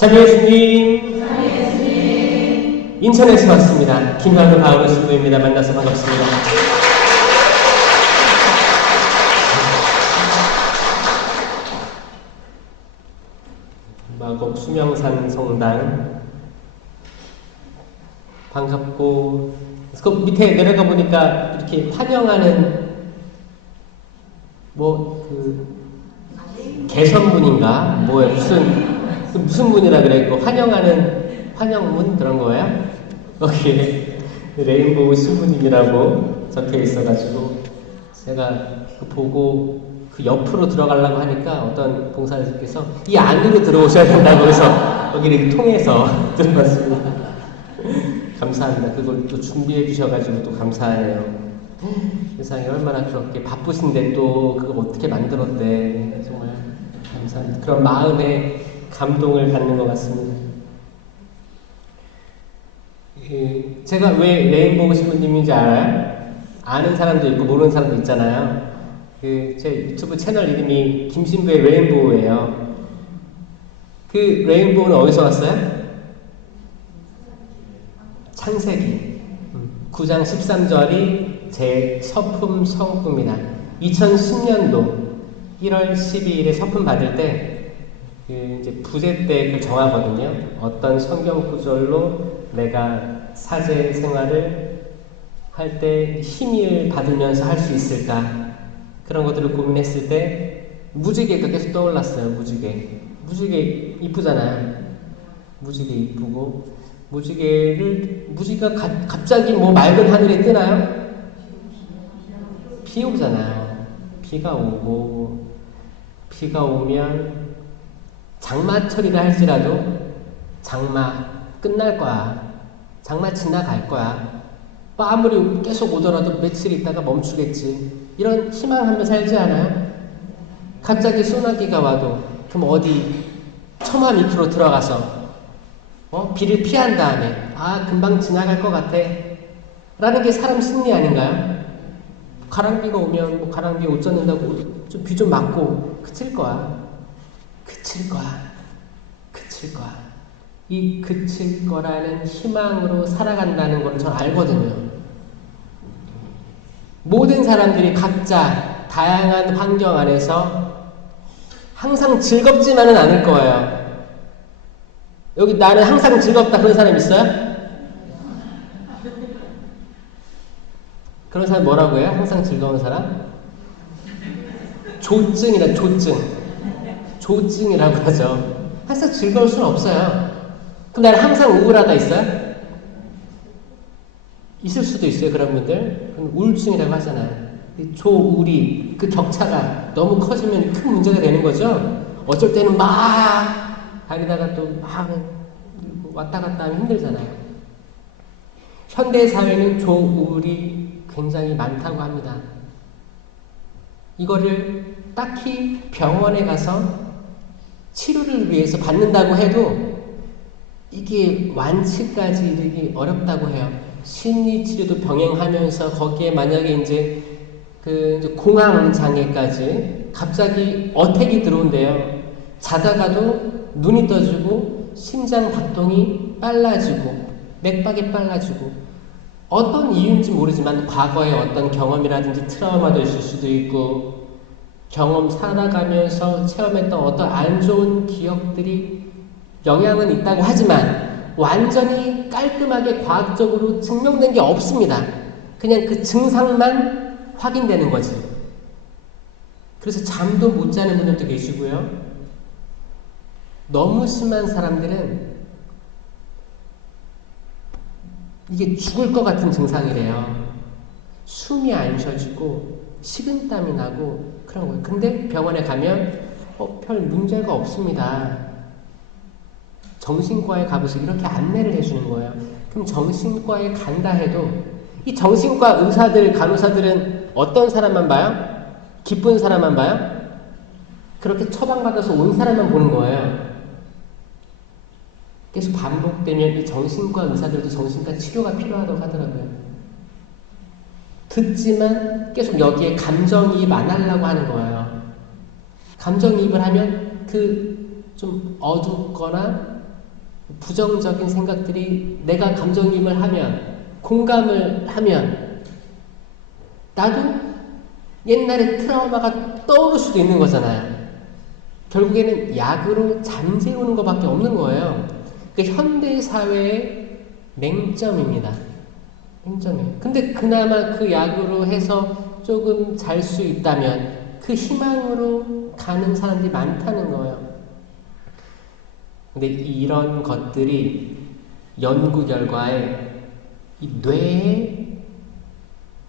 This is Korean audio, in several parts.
참 예수님. 인천에서 왔습니다. 김광우 바오로 신부입니다. 만나서 반갑습니다. 마곡 수명산 성당 반갑고, 그 밑에 내려가 보니까 이렇게 환영하는 개선문인가 뭐에 무슨 문이라 그래? 환영하는 환영문 그런 거예요? 거기에 레인보우 신부님이라고 적혀 있어가지고 제가 보고 그 옆으로 들어가려고 하니까 어떤 봉사자께서 이 안으로 들어오셔야 된다고 해서 거기를 통해서 들어갔습니다. 감사합니다. 그걸 또 준비해 주셔가지고 또 감사해요. 세상에 얼마나 그렇게 바쁘신데 또 그걸 어떻게 만들었대. 정말 감사합니다. 그런 마음에 감동을 받는 것 같습니다. 제가 왜 레인보우 신부님인지 알아요? 아는 사람도 있고 모르는 사람도 있잖아요. 제 유튜브 채널 이름이 김신부의 레인보우예요. 그 레인보우는 어디서 왔어요? 창세기 9장 13절이 제 서품 서구입니다. 2010년도 1월 12일에 서품 받을 때 이제 부제 때 그걸 정하거든요. 어떤 성경 구절로 내가 사제 생활을 할 때 힘을 받으면서 할 수 있을까? 그런 것들을 고민했을 때 무지개가 계속 떠올랐어요. 무지개 이쁘잖아요. 무지개 이쁘고, 무지개가 갑자기 뭐 맑은 하늘에 뜨나요? 비 오잖아요. 비가 오면 장마철이라 할지라도 장마 끝날 거야. 장마 지나갈 거야. 뭐 아무리 계속 오더라도 며칠 있다가 멈추겠지. 이런 희망하며 살지 않아요? 갑자기 소나기가 와도 그럼 어디 처마 밑으로 들어가서 비를 피한 다음에 금방 지나갈 것 같아 라는 게 사람 심리 아닌가요? 가랑비가 오면 가랑비에 옷 젖는다고 비 좀 맞고 그칠 거야. 이 그칠 거라는 희망으로 살아간다는 걸 전 알거든요. 모든 사람들이 각자 다양한 환경 안에서 항상 즐겁지만은 않을 거예요. 여기 나는 항상 즐겁다 그런 사람 있어요? 그런 사람 뭐라고 해요? 항상 즐거운 사람? 조증이라고 하죠. 항상 즐거울 수는 없어요. 그럼 나는 항상 우울하다 있어요? 있을 수도 있어요. 그런 분들. 그건 우울증이라고 하잖아요. 조우리 그 격차가 너무 커지면 큰 문제가 되는 거죠. 어쩔 때는 막 다니다가 또 막 왔다 갔다 하면 힘들잖아요. 현대 사회는 조우울이 굉장히 많다고 합니다. 이거를 딱히 병원에 가서 치료를 위해서 받는다고 해도 이게 완치까지 이르기 어렵다고 해요. 심리치료도 병행하면서 거기에 만약에 이제 공황장애까지 갑자기 어택이 들어온대요. 자다가도 눈이 떠지고 심장 박동이 빨라지고 맥박이 빨라지고 어떤 이유인지 모르지만 과거의 어떤 경험이라든지 트라우마도 있을 수도 있고 경험 살아가면서 체험했던 어떤 안 좋은 기억들이 영향은 있다고 하지만 완전히 깔끔하게 과학적으로 증명된 게 없습니다. 그냥 그 증상만 확인되는 거지. 그래서 잠도 못 자는 분들도 계시고요. 너무 심한 사람들은 이게 죽을 것 같은 증상이래요. 숨이 안 쉬어지고 식은땀이 나고 그런 거예요. 근데 병원에 가면 별 문제가 없습니다. 정신과에 가보세요. 이렇게 안내를 해주는 거예요. 그럼 정신과에 간다 해도 이 정신과 의사들, 간호사들은 어떤 사람만 봐요? 기쁜 사람만 봐요? 그렇게 처방받아서 온 사람만 보는 거예요. 계속 반복되면 이 정신과 의사들도 정신과 치료가 필요하다고 하더라고요. 듣지만 계속 여기에 감정이입 안 하려고 하는 거예요. 감정이입을 하면 그 좀 어둡거나 부정적인 생각들이 내가 감정이입을 하면, 공감을 하면 나도 옛날의 트라우마가 떠오를 수도 있는 거잖아요. 결국에는 약으로 잠재우는 것밖에 없는 거예요. 그러니까 현대 사회의 맹점입니다. 맹점이에요. 근데 그나마 그 약으로 해서 조금 잘 수 있다면 그 희망으로 가는 사람들이 많다는 거예요. 근데 이런 것들이 연구 결과에 이 뇌의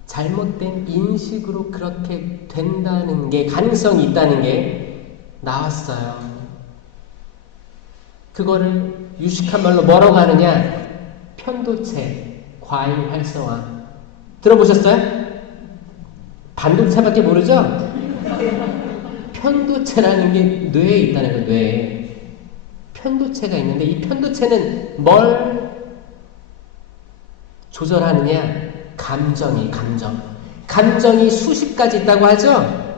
잘못된 인식으로 그렇게 된다는 게, 가능성이 있다는 게 나왔어요. 그거를 유식한 말로 뭐라고 하느냐? 편도체 과잉 활성화. 들어보셨어요? 반도체밖에 모르죠? 편도체라는 게 뇌에 있다는 거예요. 뇌에. 편도체가 있는데 이 편도체는 뭘 조절하느냐? 감정이 수십 가지 있다고 하죠?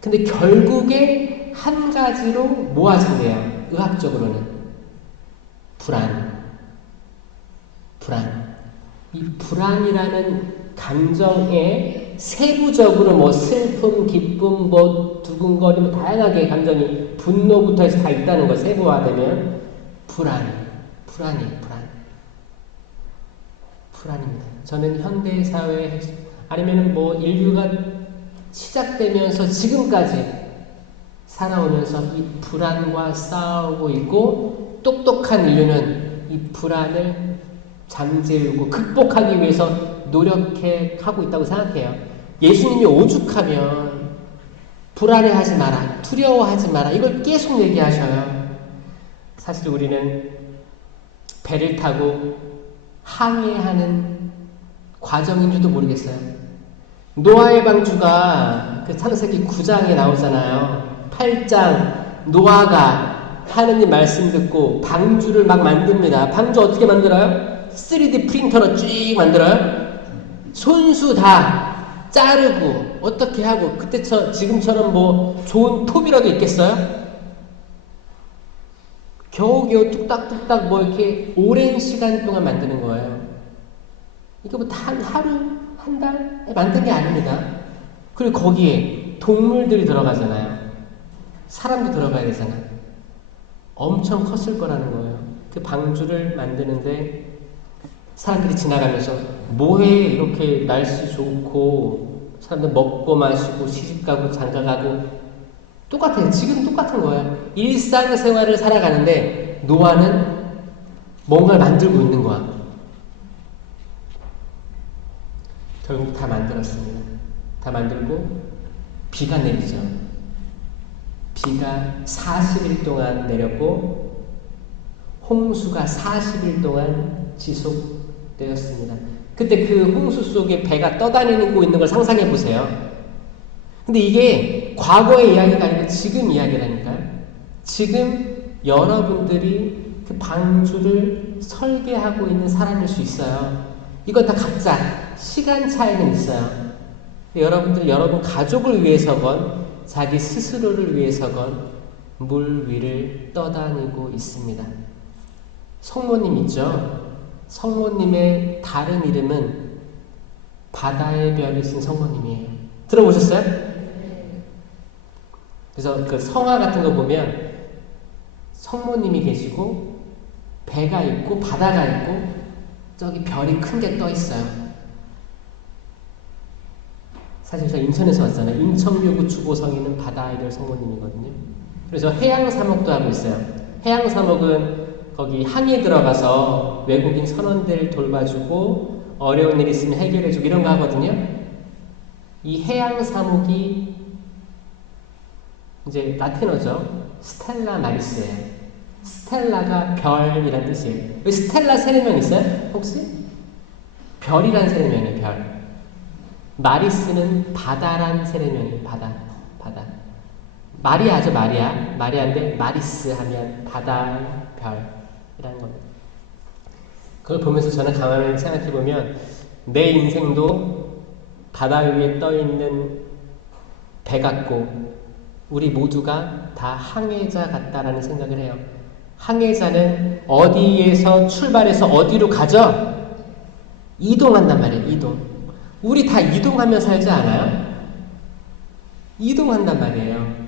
근데 결국에 한 가지로 모아진대요. 의학적으로는. 불안. 이 불안이라는 감정에 세부적으로 뭐 슬픔, 기쁨, 뭐 두근거림, 다양하게 감정이, 분노부터 해서 다 있다는 거 세부화되면 불안입니다. 저는 현대 사회, 아니면 뭐 인류가 시작되면서 지금까지 살아오면서 이 불안과 싸우고 있고, 똑똑한 인류는 이 불안을 잠재우고 극복하기 위해서 노력하고 있다고 생각해요. 예수님이 오죽하면 불안해하지 마라, 두려워하지 마라, 이걸 계속 얘기하셔요. 사실 우리는 배를 타고 항해하는 과정인지도 모르겠어요. 노아의 방주가 그 창세기 9장에 나오잖아요. 8장 노아가 하느님 말씀 듣고 방주를 막 만듭니다. 방주 어떻게 만들어요? 3D 프린터로 쭉 만들어요. 손수 다 자르고 어떻게 하고, 그때 지금처럼 뭐 좋은 톱이라도 있겠어요? 겨우겨우 뚝딱뚝딱 뭐 이렇게 오랜 시간 동안 만드는 거예요. 이거 뭐 단 하루, 한 달 만든 게 아닙니다. 그리고 거기에 동물들이 들어가잖아요. 사람도 들어가야 되잖아요. 엄청 컸을 거라는 거예요. 그 방주를 만드는데 사람들이 지나가면서 뭐해, 이렇게 날씨 좋고 사람들 먹고 마시고 시집가고 장가가고, 똑같아요. 지금 똑같은 거예요. 일상생활을 살아가는데 노아는 뭔가를 만들고 있는 거야. 결국 다 만들었습니다. 다 만들고 비가 내리죠. 비가 40일 동안 내렸고 홍수가 40일 동안 지속되었습니다. 그때 그 홍수 속에 배가 떠다니고 있는 걸 상상해 보세요. 근데 이게 과거의 이야기가 아니고 지금 이야기라니까요. 지금 여러분들이 그 방주를 설계하고 있는 사람일 수 있어요. 이건 다 각자 시간 차이는 있어요. 여러분 가족을 위해서건 자기 스스로를 위해서건 물 위를 떠다니고 있습니다. 성모님 있죠? 성모님의 다른 이름은 바다의 별이신 성모님이에요. 들어보셨어요? 그래서 그 성화 같은 거 보면 성모님이 계시고 배가 있고 바다가 있고 저기 별이 큰 게 떠 있어요. 사실 저 인천에서 왔잖아요. 인천교구 주보성이는 바다의 별 성모님이거든요. 그래서 해양사목도 하고 있어요. 해양사목은 거기 항에 들어가서 외국인 선원들 돌봐주고 어려운 일 있으면 해결해주고 이런 거 하거든요. 이 해양사목이 이제 라틴어죠. 스텔라 마리스예요. 스텔라가 별이란 뜻이에요. 여기 스텔라 세례명 있어요? 혹시? 별이란 세례명이에요. 별. 마리스는 바다란 세례명이에요. 바다. 마리아죠. 마리아인데 마리스 하면 바다, 별이라는 겁니다. 그걸 보면서 저는 가만히 생각해보면 내 인생도 바다 위에 떠있는 배 같고 우리 모두가 다 항해자 같다라는 생각을 해요. 항해자는 어디에서 출발해서 어디로 가죠? 이동한단 말이에요. 이동. 우리 다 이동하며 살지 않아요? 이동한단 말이에요.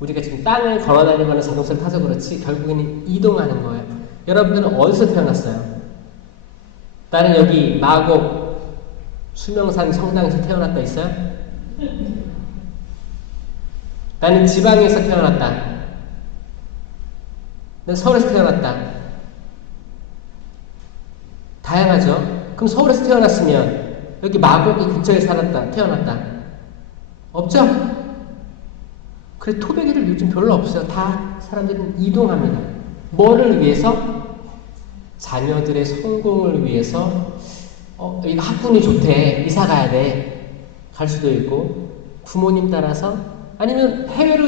우리가 지금 땅을 걸어다니거나 자동차를 타서 그렇지 결국에는 이동하는 거예요. 여러분들은 어디서 태어났어요? 나는 여기 마곡 수명산 성당에서 태어났다 있어요? 나는 지방에서 태어났다. 난 서울에서 태어났다. 다양하죠? 그럼 서울에서 태어났으면 여기 마곡이 근처에 태어났다. 없죠? 그래, 토백이들 요즘 별로 없어요. 다 사람들은 이동합니다. 뭐를 위해서? 자녀들의 성공을 위해서, 이거 학군이 좋대. 이사 가야 돼. 갈 수도 있고, 부모님 따라서, 아니면 해외로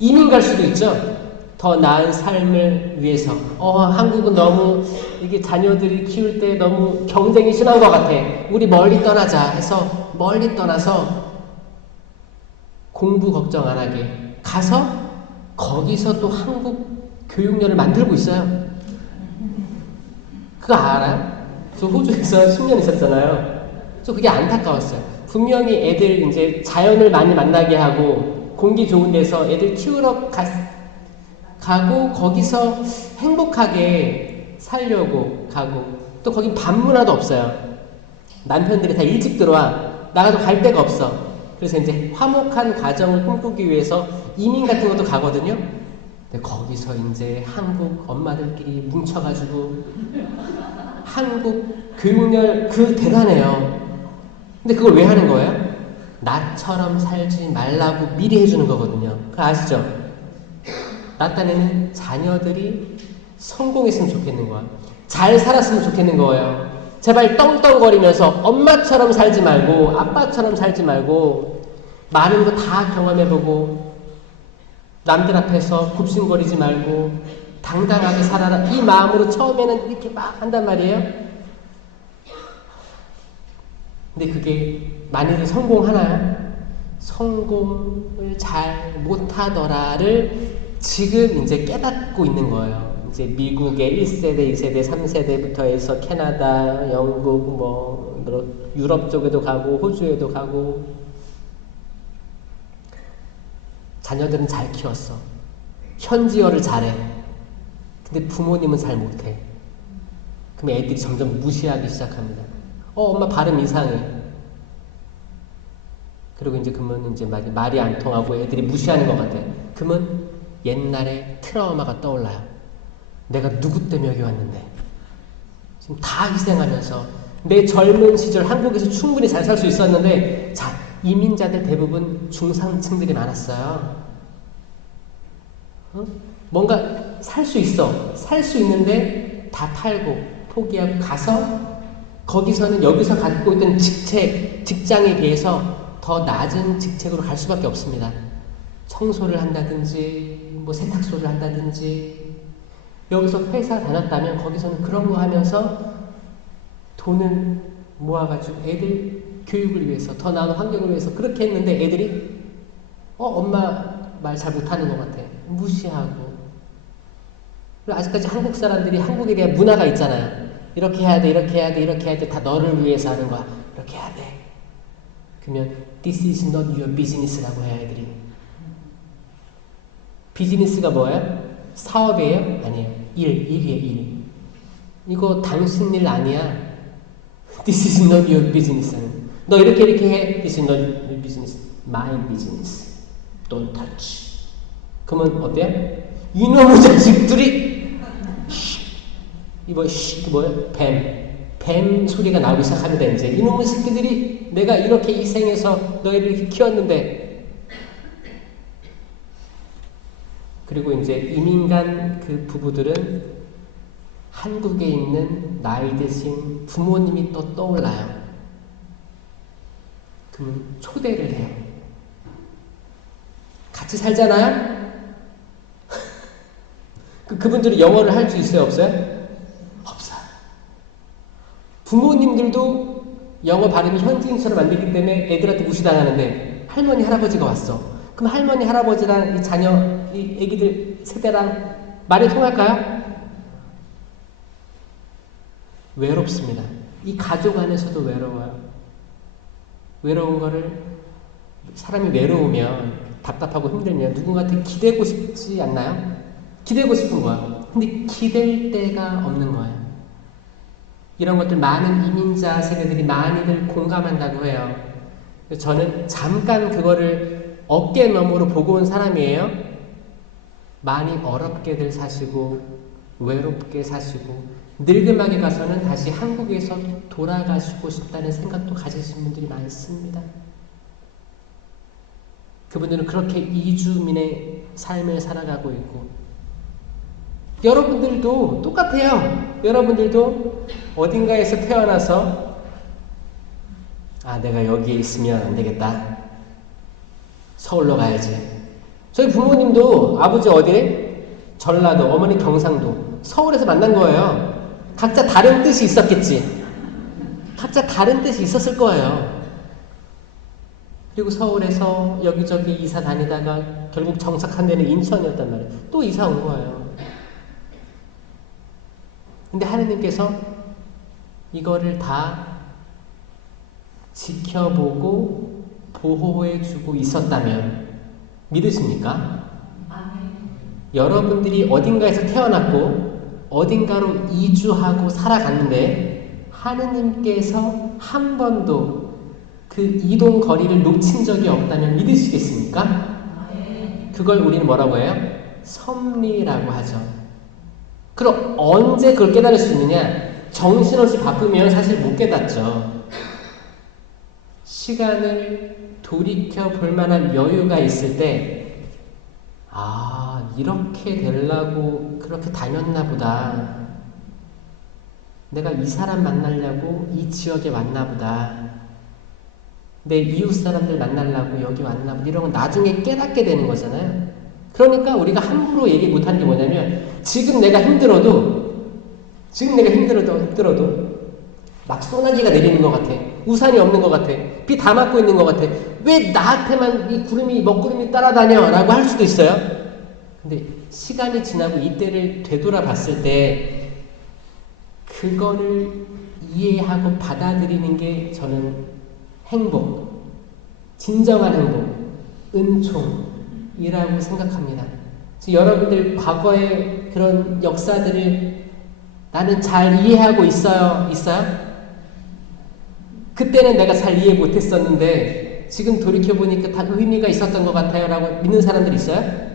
이민 갈 수도 있죠. 더 나은 삶을 위해서. 한국은 너무, 이게 자녀들이 키울 때 너무 경쟁이 심한 것 같아. 우리 멀리 떠나자 해서 멀리 떠나서 공부 걱정 안 하게. 가서 거기서 또 한국 교육열을 만들고 있어요. 그거 알아요? 저 호주에서 10년 있었잖아요. 저 그게 안타까웠어요. 분명히 애들 이제 자연을 많이 만나게 하고 공기 좋은 데서 애들 키우러 가고 거기서 행복하게 살려고 가고 또 거긴 밥 문화도 없어요. 남편들이 다 일찍 들어와. 나가서 갈 데가 없어. 그래서 이제 화목한 가정을 꿈꾸기 위해서 이민 같은 것도 가거든요. 근데 거기서 이제 한국 엄마들끼리 뭉쳐가지고 한국 교육열 대단해요. 근데 그걸 왜 하는 거예요? 나처럼 살지 말라고 미리 해주는 거거든요. 그거 아시죠? 나 딴에는 자녀들이 성공했으면 좋겠는 거야. 잘 살았으면 좋겠는 거예요. 제발 떵떵거리면서 엄마처럼 살지 말고 아빠처럼 살지 말고 많은 거 다 경험해보고 남들 앞에서 굽신거리지 말고 당당하게 살아라. 이 마음으로 처음에는 이렇게 막 한단 말이에요. 근데 그게 많이들 성공하나요? 성공을 잘 못하더라를 지금 이제 깨닫고 있는 거예요. 이제 미국의 1세대, 2세대, 3세대부터 해서 캐나다, 영국, 유럽 쪽에도 가고 호주에도 가고 자녀들은 잘 키웠어. 현지어를 잘해. 근데 부모님은 잘 못해. 그럼 애들이 점점 무시하기 시작합니다. 엄마 발음 이상해. 그리고 이제 그러면 이제 말이 안 통하고 애들이 무시하는 것 같아. 그러면 옛날에 트라우마가 떠올라요. 내가 누구 때문에 여기 왔는데. 지금 다 희생하면서 내 젊은 시절 한국에서 충분히 잘 살 수 있었는데 이민자들 대부분 중상층들이 많았어요. 뭔가 살 수 있어. 살 수 있는데 다 팔고 포기하고 가서 거기서는 여기서 갖고 있던 직장에 비해서 더 낮은 직책으로 갈 수밖에 없습니다. 청소를 한다든지 세탁소를 한다든지 여기서 회사 다녔다면 거기서는 그런 거 하면서 돈을 모아가지고 애들 교육을 위해서 더 나은 환경을 위해서 그렇게 했는데 애들이 엄마 말 잘 못하는 것 같아. 무시하고. 그리고 아직까지 한국 사람들이 한국에 대한 문화가 있잖아요. 이렇게 해야 돼, 이렇게 해야 돼, 이렇게 해야 돼. 다 너를 위해서 하는 거야. 이렇게 해야 돼. 그러면 This is not your business라고 해야 애들이. 비즈니스가 뭐예요? 사업이에요? 아니에요. 일이에요, 일. 이거 당신 일 아니야. This is not your business. 너 이렇게 해. This is not your business. My business. Don't touch. 그러면 어때요? 이놈의 자식들이 이거 뭐예요? 뱀 소리가 나오기 시작합니다. 이제 이놈의 새끼들이 내가 이렇게 희생해서 너희를 이렇게 키웠는데. 그리고 이제 이민 간 그 부부들은 한국에 있는 나이 드신 부모님이 또 떠올라요. 그러면 초대를 해요. 같이 살잖아요? 그분들이 영어를 할 수 있어요? 없어요? 없어요. 부모님들도 영어 발음이 현지인처럼 안 되기 때문에 애들한테 무시당하는데 할머니, 할아버지가 왔어. 그럼 할머니, 할아버지랑 이 자녀, 이 애기들 세대랑 말이 통할까요? 외롭습니다. 이 가족 안에서도 외로워요. 외로운 거를 사람이 외로우면 답답하고 힘들면 누군가한테 기대고 싶지 않나요? 기대고 싶은 거야. 근데 기댈 데가 없는 거예요. 이런 것들 많은 이민자 세대들이 많이들 공감한다고 해요. 저는 잠깐 그거를 어깨 너머로 보고 온 사람이에요. 많이 어렵게들 사시고 외롭게 사시고 늙음하게 가서는 다시 한국에서 돌아가시고 싶다는 생각도 가지신 분들이 많습니다. 그분들은 그렇게 이주민의 삶을 살아가고 있고 여러분들도 똑같아요. 여러분들도 어딘가에서 태어나서 내가 여기에 있으면 안 되겠다. 서울로 가야지. 저희 부모님도 아버지 어디에? 전라도, 어머니 경상도. 서울에서 만난 거예요. 각자 다른 뜻이 있었겠지. 각자 다른 뜻이 있었을 거예요. 그리고 서울에서 여기저기 이사 다니다가 결국 정착한 데는 인천이었단 말이에요. 또 이사 온 거예요. 근데 하느님께서 이거를 다 지켜보고 보호해주고 있었다면 믿으십니까? 여러분들이 어딘가에서 태어났고 어딘가로 이주하고 살아갔는데 하느님께서 한 번도 그 이동 거리를 놓친 적이 없다면 믿으시겠습니까? 그걸 우리는 뭐라고 해요? 섭리라고 하죠. 그럼 언제 그걸 깨달을 수 있느냐? 정신없이 바쁘면 사실 못 깨닫죠. 시간을 돌이켜 볼 만한 여유가 있을 때 이렇게 되려고 그렇게 다녔나 보다. 내가 이 사람 만나려고 이 지역에 왔나 보다. 내 이웃 사람들 만나려고 여기 왔나 보다. 이런 건 나중에 깨닫게 되는 거잖아요. 그러니까 우리가 함부로 얘기 못하는 게 뭐냐면 지금 내가 힘들어도 막 소나기가 내리는 것 같아. 우산이 없는 것 같아. 비 다 맞고 있는 것 같아. 왜 나한테만 이 먹구름이 따라다녀? 라고 할 수도 있어요. 근데 시간이 지나고 이때를 되돌아 봤을 때 그거를 이해하고 받아들이는 게 저는 행복, 진정한 행복, 은총이라고 생각합니다. 여러분들 과거의 그런 역사들을 나는 잘 이해하고 있어요? 그때는 내가 잘 이해 못했었는데 지금 돌이켜보니까 다 의미가 있었던 것 같아요 라고 믿는 사람들 있어요?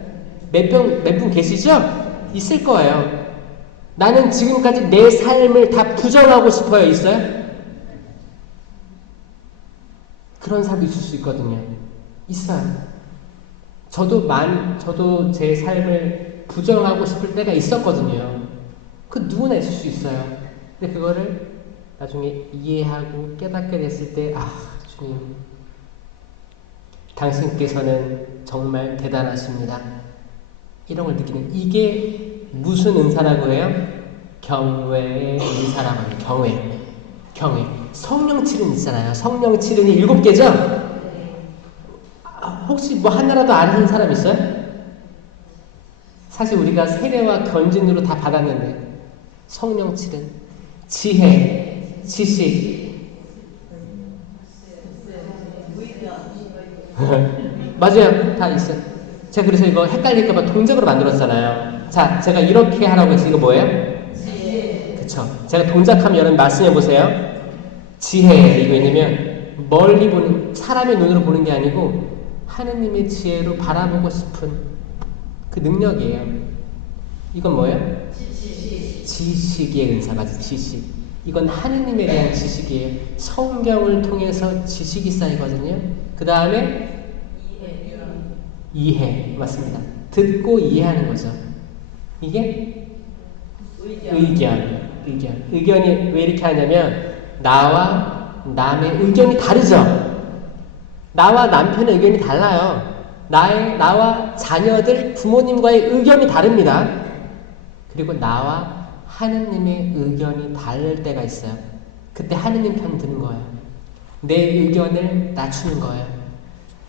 몇 분 계시죠? 있을 거예요. 나는 지금까지 내 삶을 다 부정하고 싶어요. 있어요? 그런 사람도 있을 수 있거든요. 있어요. 저도 제 삶을 부정하고 싶을 때가 있었거든요. 그 누구나 있을 수 있어요. 근데 그거를 나중에 이해하고 깨닫게 됐을 때 주님 당신께서는 정말 대단하십니다. 이런 걸 느끼는 이게 무슨 은사라고 해요? 경외의 은사라고 해요. 경외. 성령 칠은 있잖아요. 성령 칠은이 7개죠? 혹시 뭐 하나라도 아는 사람 있어요? 사실 우리가 세례와 견진으로 다 받았는데 성령 칠은 지혜, 지식 맞아요. 다 있어요. 제가 그래서 이거 헷갈릴까봐 동작으로 만들었잖아요. 자, 제가 이렇게 하라고 해서 이거 뭐예요? 지혜. 그쵸. 제가 동작하면 여러분 말씀해 보세요. 지혜. 이거 왜냐면 멀리 보는, 사람의 눈으로 보는 게 아니고 하느님의 지혜로 바라보고 싶은 그 능력이에요. 이건 뭐예요? 지식의 은사가지, 지식. 이건 하느님에 대한 지식이에요. 성경을 통해서 지식이 쌓이거든요. 그 다음에 이해. 맞습니다. 듣고 이해하는 거죠. 이게 의견이 왜 이렇게 하냐면 나와 남의 의견이 다르죠. 나와 남편의 의견이 달라요. 나와 자녀들 부모님과의 의견이 다릅니다. 그리고 나와 하느님의 의견이 다를 때가 있어요. 그때 하느님 편 드는 거예요. 내 의견을 낮추는 거예요.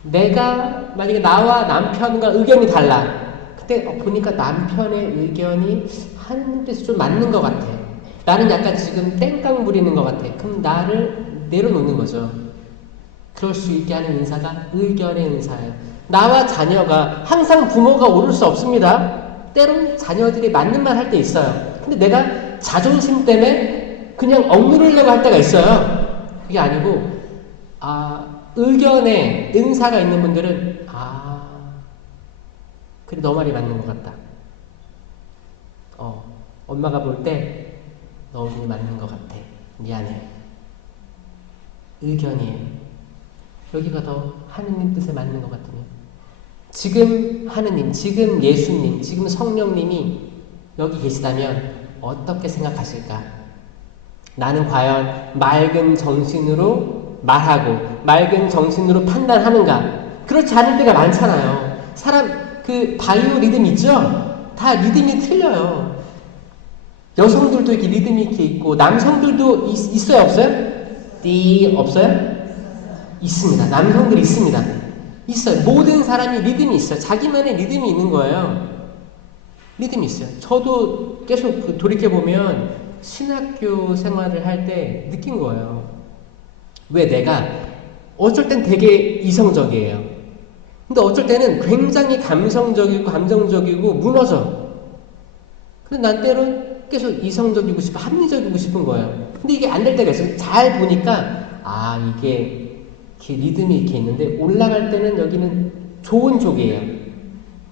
내가 만약에 나와 남편과 의견이 달라. 그때 보니까 남편의 의견이 하느님 뜻이 좀 맞는 것 같아. 나는 약간 지금 땡깡 부리는 것 같아. 그럼 나를 내려놓는 거죠. 그럴 수 있게 하는 은사가 의견의 은사예요. 나와 자녀가 항상 부모가 옳을 수 없습니다. 때론 자녀들이 맞는 말 할 때 있어요. 근데 내가 자존심 때문에 그냥 억누르려고 할 때가 있어요. 그게 아니고 의견에 은사가 있는 분들은 그래 너 말이 맞는 것 같다. 엄마가 볼 때 너 말이 맞는 것 같아. 미안해. 의견이에요. 여기가 더 하느님 뜻에 맞는 것 같으면 지금 하느님, 지금 예수님, 지금 성령님이 여기 계시다면 어떻게 생각하실까? 나는 과연 맑은 정신으로 말하고 맑은 정신으로 판단하는가? 그렇지 않을 때가 많잖아요. 사람 바이오 리듬 있죠? 다 리듬이 틀려요. 여성들도 이렇게 리듬이 이렇게 있고 남성들도 있어요, 없어요? 없어요? 있습니다. 남성들이 있습니다. 있어요. 모든 사람이 리듬이 있어요. 자기만의 리듬이 있는 거예요. 리듬이 있어요. 저도 계속 돌이켜보면 신학교 생활을 할 때 느낀 거예요. 왜 내가 어쩔 땐 되게 이성적이에요. 근데 어쩔 때는 굉장히 감정적이고 무너져. 근데 난 때론 계속 이성적이고 싶어, 합리적이고 싶은 거예요. 근데 이게 안 될 때가 있어요. 잘 보니까 이게 이렇게 리듬이 이렇게 있는데 올라갈 때는 여기는 좋은 쪽이에요.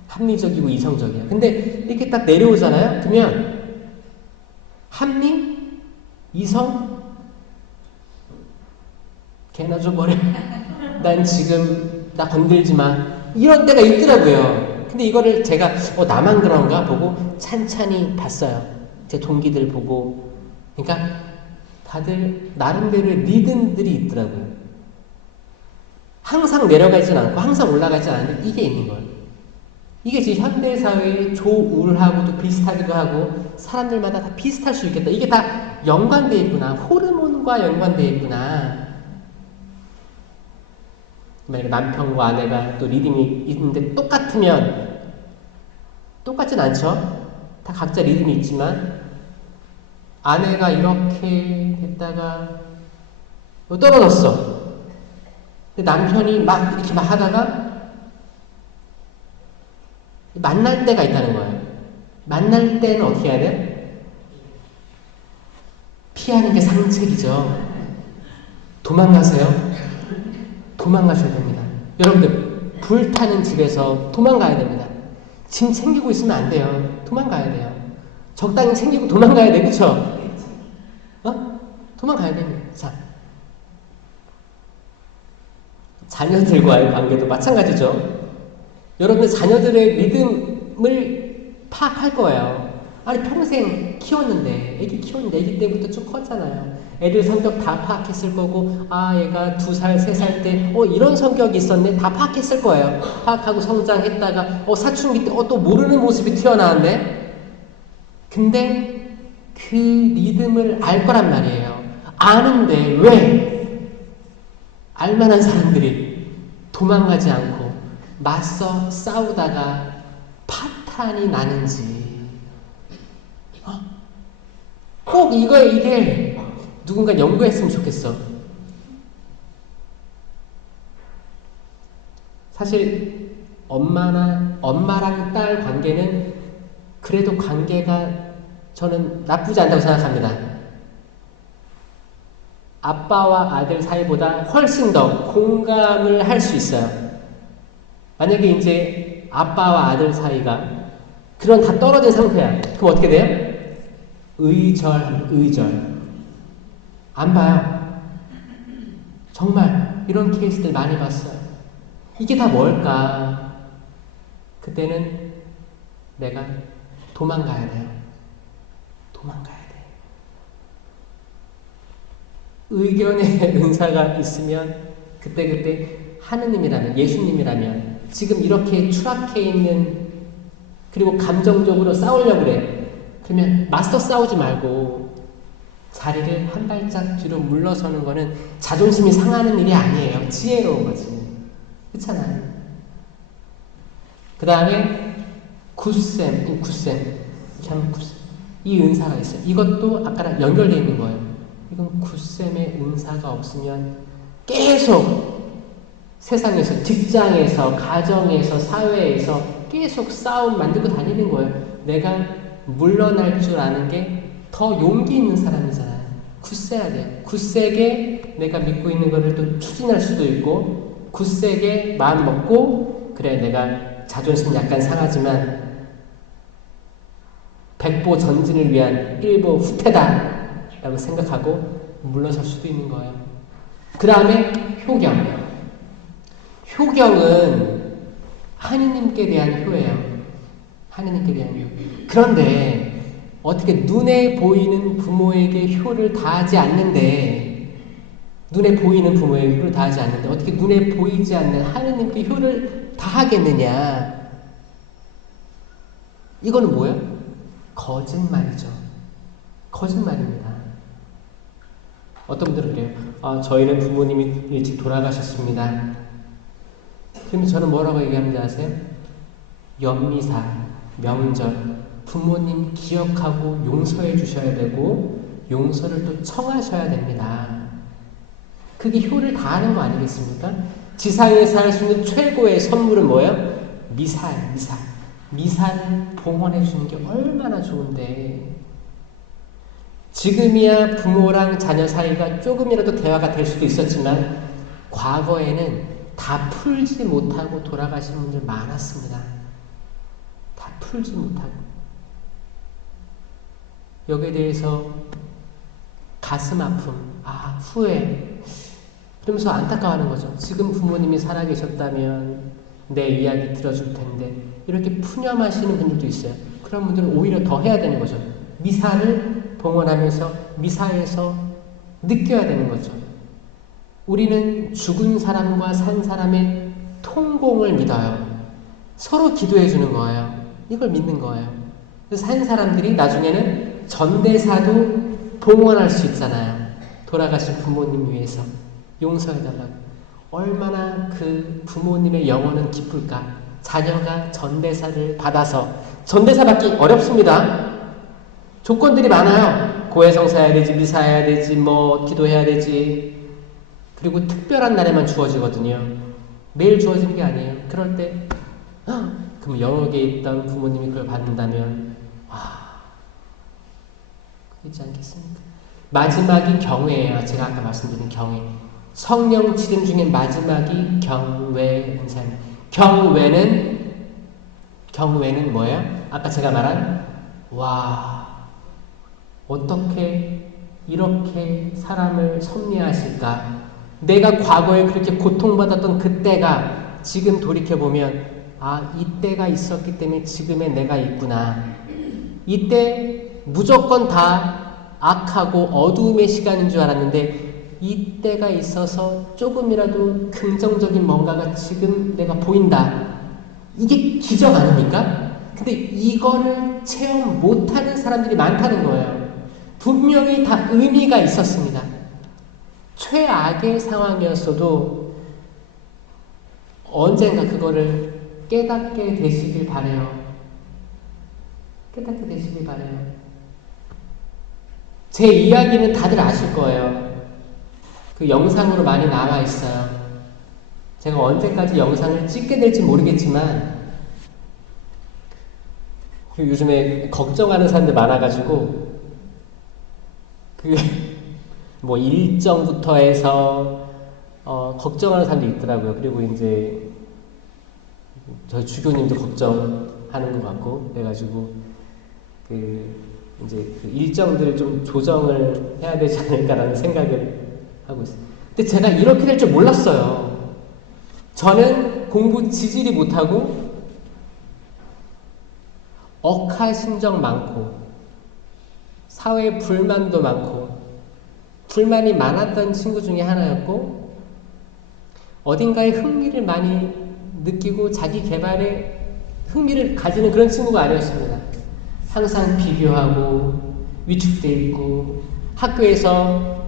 합리적이고 이성적이에요. 근데 이렇게 딱 내려오잖아요. 그러면 합리, 이성, 개나 줘버려. 난 지금 나 건들지 마. 이런 때가 있더라고요. 근데 이거를 제가 나만 그런가 보고 찬찬히 봤어요. 제 동기들 보고. 그러니까 다들 나름대로의 리듬들이 있더라고요. 항상 내려가진 않고 항상 올라가진 않는데 이게 있는 거예요. 이게 지금 현대사회의 조우울하고도 비슷하기도 하고 사람들마다 다 비슷할 수 있겠다. 이게 다 연관되어 있구나. 호르몬과 연관되어 있구나. 만약에 남편과 아내가 또 리듬이 있는데 똑같으면 똑같진 않죠. 다 각자 리듬이 있지만 아내가 이렇게 됐다가 떨어졌어. 근데 남편이 막 이렇게 막 하다가 만날 때가 있다는 거예요. 만날 때는 어떻게 해야 돼? 피하는 게 상책이죠. 도망가세요. 도망가셔야 됩니다. 여러분들 불타는 집에서 도망가야 됩니다. 짐 챙기고 있으면 안 돼요. 도망가야 돼요. 적당히 챙기고 도망가야 돼. 그쵸? 도망가야 됩니다. 자, 자녀들과의 관계도 마찬가지죠. 여러분들 자녀들의 리듬을 파악할 거예요. 아니 평생 키웠는데 애기 때부터 쭉 컸잖아요. 애들 성격 다 파악했을 거고 얘가 2살, 3살 때 이런 성격이 있었네 다 파악했을 거예요. 파악하고 성장했다가 사춘기 때 또 모르는 모습이 튀어나왔네. 근데 그 리듬을 알 거란 말이에요. 아는데 왜 알만한 사람들이 도망가지 않고 맞서 싸우다가 파탄이 나는지 꼭 이게 누군가 연구했으면 좋겠어. 사실 엄마랑 딸 관계는 그래도 관계가 저는 나쁘지 않다고 생각합니다. 아빠와 아들 사이보다 훨씬 더 공감을 할 수 있어요. 만약에 이제 아빠와 아들 사이가 그런 다 떨어진 상태야. 그럼 어떻게 돼요? 의절. 안 봐요. 정말 이런 케이스들 많이 봤어요. 이게 다 뭘까? 그때는 내가 도망가야 돼요. 도망가야 돼. 의견의 은사가 있으면 그때 하느님이라면 예수님이라면 지금 이렇게 추락해 있는 그리고 감정적으로 싸우려고 그래. 그러면 맞서 싸우지 말고 자리를 한 발짝 뒤로 물러서는 거는 자존심이 상하는 일이 아니에요. 지혜로운 거지. 그렇잖아요. 그 다음에 굿셈. 이 은사가 있어요. 이것도 아까랑 연결되어 있는 거예요. 이건 굳셈의 은사가 없으면 계속 세상에서, 직장에서, 가정에서, 사회에서 계속 싸움 만들고 다니는 거예요. 내가 물러날 줄 아는 게 더 용기 있는 사람이잖아요. 굳세야 돼요. 굳세게 내가 믿고 있는 것을 또 추진할 수도 있고, 굳세게 마음 먹고, 그래 내가 자존심 약간 상하지만 백보 전진을 위한 일보 후퇴다 라고 생각하고 물러설 수도 있는 거예요. 그 다음에 효경. 효경은 하느님께 대한 효예요. 하느님께 대한 효. 그런데 어떻게 눈에 보이는 부모에게 효를 다하지 않는데, 눈에 보이는 부모에게 효를 다하지 않는데 어떻게 눈에 보이지 않는 하느님께 효를 다하겠느냐. 이거는 뭐예요? 거짓말이죠. 거짓말입니다. 어떤 분들은 그래요. 저희는 부모님이 일찍 돌아가셨습니다. 그러면 저는 뭐라고 얘기하는지 아세요? 연미사, 명절, 부모님 기억하고 용서해 주셔야 되고 용서를 또 청하셔야 됩니다. 그게 효를 다하는 거 아니겠습니까? 지상에서 할 수 있는 최고의 선물은 뭐예요? 미사예요. 미사. 미사를 봉헌해 주는 게 얼마나 좋은데, 지금이야 부모랑 자녀 사이가 조금이라도 대화가 될 수도 있었지만 과거에는 다 풀지 못하고 돌아가신 분들 많았습니다. 다 풀지 못하고. 여기에 대해서 가슴 아픔, 후회, 그러면서 안타까워하는 거죠. 지금 부모님이 살아계셨다면 내 이야기 들어줄 텐데, 이렇게 푸념하시는 분들도 있어요. 그런 분들은 오히려 더 해야 되는 거죠. 미사를 봉헌하면서 미사에서 느껴야 되는 거죠. 우리는 죽은 사람과 산 사람의 통공을 믿어요. 서로 기도해 주는 거예요. 이걸 믿는 거예요. 그래서 산 사람들이 나중에는 전대사도 봉헌할 수 있잖아요. 돌아가신 부모님 위해서 용서해달라고. 얼마나 그 부모님의 영혼은 기쁠까. 자녀가 전대사를 받아서, 전대사 받기 어렵습니다. 조건들이 많아요. 고해성사 해야 되지, 미사 해야 되지, 기도해야 되지. 그리고 특별한 날에만 주어지거든요. 매일 주어진 게 아니에요. 그럴 때 그럼 영역에 있던 부모님이 그걸 받는다면 그렇지 않겠습니까? 마지막이 경외예요. 제가 아까 말씀드린 경외. 성령 지름 중에 마지막이 경외 은사입니다. 경외는 뭐예요? 아까 제가 말한 어떻게 이렇게 사람을 섭리하실까? 내가 과거에 그렇게 고통받았던 그때가 지금 돌이켜보면 이때가 있었기 때문에 지금의 내가 있구나. 이때 무조건 다 악하고 어두움의 시간인 줄 알았는데 이때가 있어서 조금이라도 긍정적인 뭔가가 지금 내가 보인다. 이게 기적 아닙니까? 근데 이거를 체험 못하는 사람들이 많다는 거예요. 분명히 다 의미가 있었습니다. 최악의 상황이었어도 언젠가 그거를 깨닫게 되시길 바래요. 깨닫게 되시길 바래요. 제 이야기는 다들 아실 거예요. 그 영상으로 많이 나와 있어요. 제가 언제까지 영상을 찍게 될지 모르겠지만 요즘에 걱정하는 사람들 많아가지고 일정부터 해서 걱정하는 사람도 있더라고요. 그리고 이제 저희 주교님도 걱정하는 것 같고 그래가지고 이제 그 일정들을 좀 조정을 해야 되지 않을까라는 생각을 하고 있어요. 근데 제가 이렇게 될 줄 몰랐어요. 저는 공부 지질이 못하고 억하심정 많고 사회에 불만도 많고 불만이 많았던 친구 중에 하나였고 어딘가에 흥미를 많이 느끼고 자기 개발에 흥미를 가지는 그런 친구가 아니었습니다. 항상 비교하고 위축돼 있고 학교에서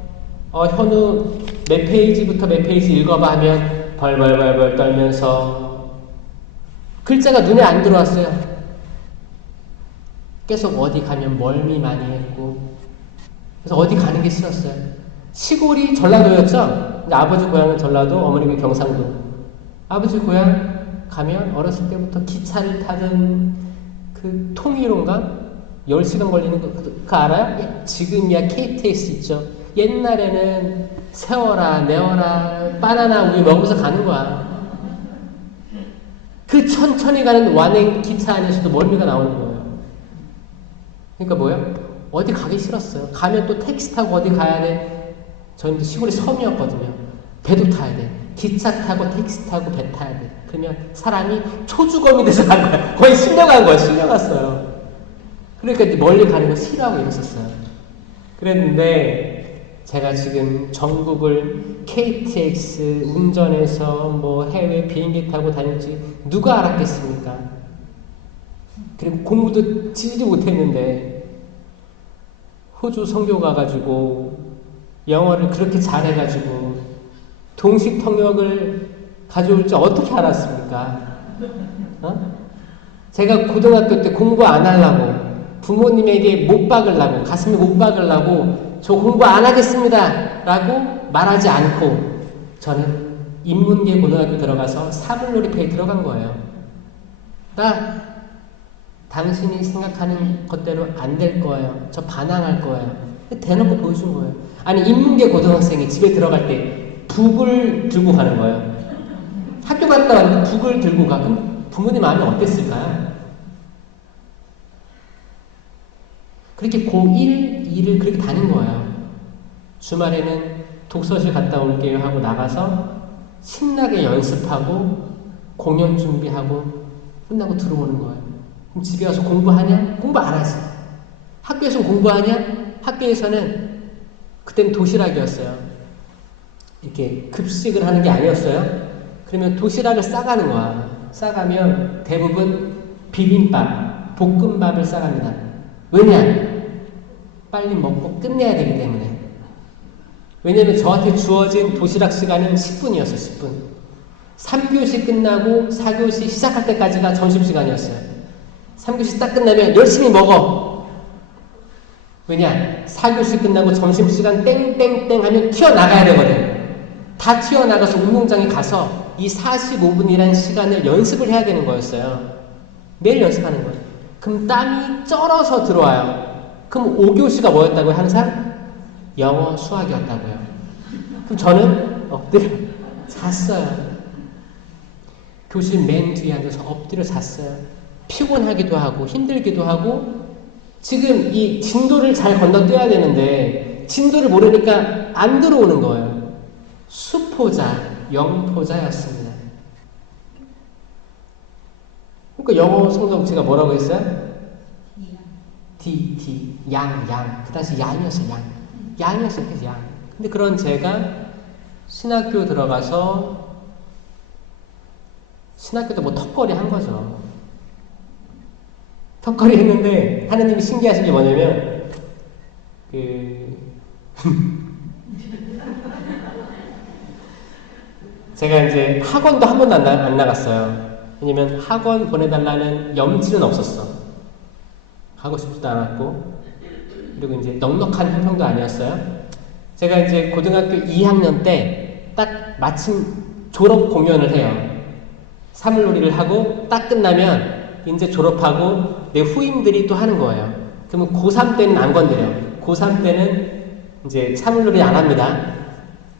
현우 몇 페이지부터 몇 페이지 읽어봐 하면 벌벌벌벌 떨면서 글자가 눈에 안 들어왔어요. 계속 어디 가면 멀미 많이 했고, 그래서 어디 가는 게 싫었어요. 시골이 전라도였죠? 아버지 고향은 전라도, 어머님이 경상도. 아버지 고향 가면 어렸을 때부터 기차를 타던 그 통일호인가? 10시간 걸리는 거, 그거 알아요? 예, 지금이야 KTX 있죠. 옛날에는 세워라, 내워라, 바나나 우유 먹으면서 가는 거야. 그 천천히 가는 완행 기차 안에서도 멀미가 나오는 거예요. 그러니까 뭐예요? 어디 가기 싫었어요. 가면 또 택시 타고 어디 가야 돼. 저희는 시골이 섬이었거든요. 배도 타야 돼. 기차 타고 택시 타고 배 타야 돼. 그러면 사람이 초주검이 돼서 간 거야. 거의 실려간 거야. 실려갔어요. 그러니까 이제 멀리 가는 거 싫어하고 이랬었어요. 그랬는데 제가 지금 전국을 KTX 운전해서 뭐 해외 비행기 타고 다닐지 누가 알았겠습니까? 그리고 공부도 지지도 못했는데 호주 선교 가가지고 영어를 그렇게 잘해가지고 동식 통역을 가져올 줄 어떻게 알았습니까? 어? 제가 고등학교 때 공부 안 하려고 부모님에게 못 박으려고 가슴에 못 박으려고 저 공부 안 하겠습니다 라고 말하지 않고 저는 인문계 고등학교 들어가서 사물놀이패에 들어간 거예요. 나 당신이 생각하는 것대로 안 될 거예요. 저 반항할 거예요. 대놓고 보여준 거예요. 아니 인문계 고등학생이 집에 들어갈 때 북을 들고 가는 거예요. 학교 갔다 왔는데 북을 들고 가. 그럼 부모님 마음이 어땠을까요? 그렇게 고1, 2를 그렇게 다닌 거예요. 주말에는 독서실 갔다 올게요 하고 나가서 신나게 연습하고 공연 준비하고 끝나고 들어오는 거예요. 그럼 집에 와서 공부하냐? 공부 안 하지. 학교에서 공부하냐? 학교에서는 그때는 도시락이었어요. 이렇게 급식을 하는 게 아니었어요. 그러면 도시락을 싸가는 거야. 싸가면 대부분 비빔밥, 볶음밥을 싸갑니다. 왜냐? 빨리 먹고 끝내야 되기 때문에. 왜냐면 저한테 주어진 도시락 시간은 10분이었어요. 10분. 3교시 끝나고 4교시 시작할 때까지가 점심시간이었어요. 3교시 딱 끝나면 열심히 먹어. 왜냐? 4교시 끝나고 점심시간 땡땡땡 하면 튀어나가야 되거든. 다 튀어나가서 운동장에 가서 이 45분이라는 시간을 연습을 해야 되는 거였어요. 매일 연습하는 거예요. 그럼 땀이 쩔어서 들어와요. 그럼 5교시가 뭐였다고요? 항상? 영어, 수학이었다고요. 그럼 저는 엎드려 잤어요. 교실 맨 뒤에 앉아서 엎드려 잤어요. 피곤하기도 하고 힘들기도 하고 지금 이 진도를 잘 건너뛰어야 되는데 진도를 모르니까 안 들어오는 거예요. 수포자, 영포자였습니다. 그러니까 영어 성적 제가 뭐라고 했어요? D, 양. 그 다시 양이었어요, 양이었어요, 그래서 양. 근데 그런 제가 신학교 들어가서 신학교 때 뭐 턱걸이 한 거죠. 턱걸이 했는데 하느님이 신기하신 게 뭐냐면 제가 이제 학원도 한 번도 안 나갔어요. 왜냐면 학원 보내달라는 염치는 없었어. 가고 싶지도 않았고, 그리고 이제 넉넉한 형편도 아니었어요. 제가 이제 고등학교 2학년 때 딱 마침 졸업 공연을 해요. 사물놀이를 하고 딱 끝나면 이제 졸업하고 내 후임들이 또 하는 거예요. 그러면 고3 때는 안 건드려요. 고3 때는 이제 사물놀이 안 합니다.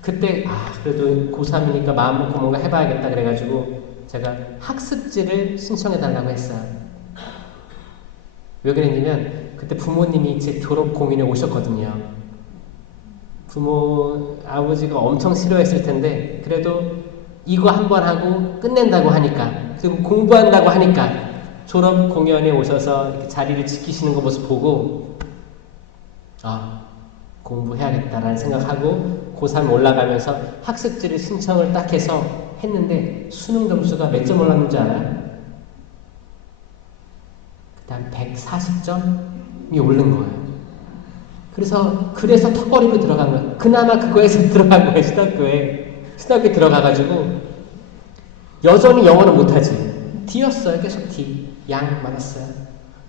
그때 그래도 고3이니까 마음 먹고 뭔가 해봐야겠다 그래가지고 제가 학습지를 신청해달라고 했어요. 왜 그랬냐면 그때 부모님이 제 졸업 공연에 오셨거든요. 아버지가 엄청 싫어했을 텐데 그래도 이거 한 번 하고 끝낸다고 하니까, 그리고 공부한다고 하니까 졸업 공연에 오셔서 이렇게 자리를 지키시는 거 모습 보고 공부해야겠다라는 생각하고 고3 올라가면서 학습지를 신청을 딱 해서 했는데 수능 점수가 몇 점 올랐는지 알아요? 그다음 140점이 오른 거예요. 그래서 턱걸이로 들어간 거예요. 그나마 그거에서 들어간 거예요. 신학교에 들어가가지고 여전히 영어는 못하지. D였어요. 계속 D. 양 많았어요.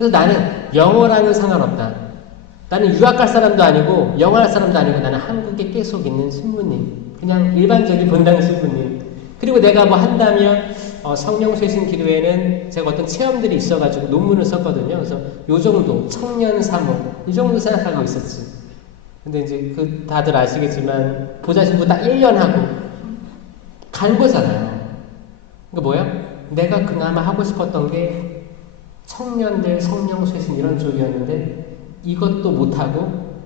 그래서 나는 영어랑은 상관없다. 나는 유학 갈 사람도 아니고 영어 할 사람도 아니고 나는 한국에 계속 있는 신부님. 그냥 일반적인 본당 신부님. 그리고 내가 뭐 한다면 성령 쇄신 기도회는 제가 어떤 체험들이 있어가지고 논문을 썼거든요. 그래서 요 정도 청년 사목 이 정도 생각하고 있었지. 근데 이제 그 다들 아시겠지만 보좌 신부 딱 1년 하고 간 거잖아요. 그러니까 뭐야? 내가 그나마 하고 싶었던 게 청년들 성령 쇄신 이런 쪽이었는데 이것도 못하고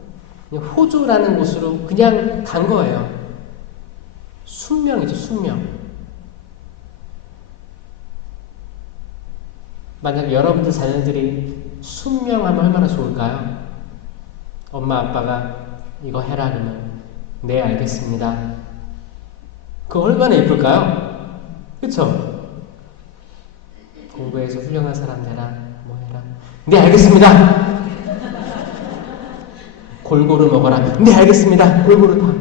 그냥 호주라는 곳으로 그냥 간 거예요. 순명이죠, 순명. 만약에 여러분들 자녀들이 순명하면 얼마나 좋을까요? 엄마 아빠가 이거 해라 그러면 네 알겠습니다. 그거 얼마나 예쁠까요? 그쵸? 공부해서 훌륭한 사람 되라 뭐 해라 네 알겠습니다. 골고루 먹어라 네 알겠습니다. 골고루 다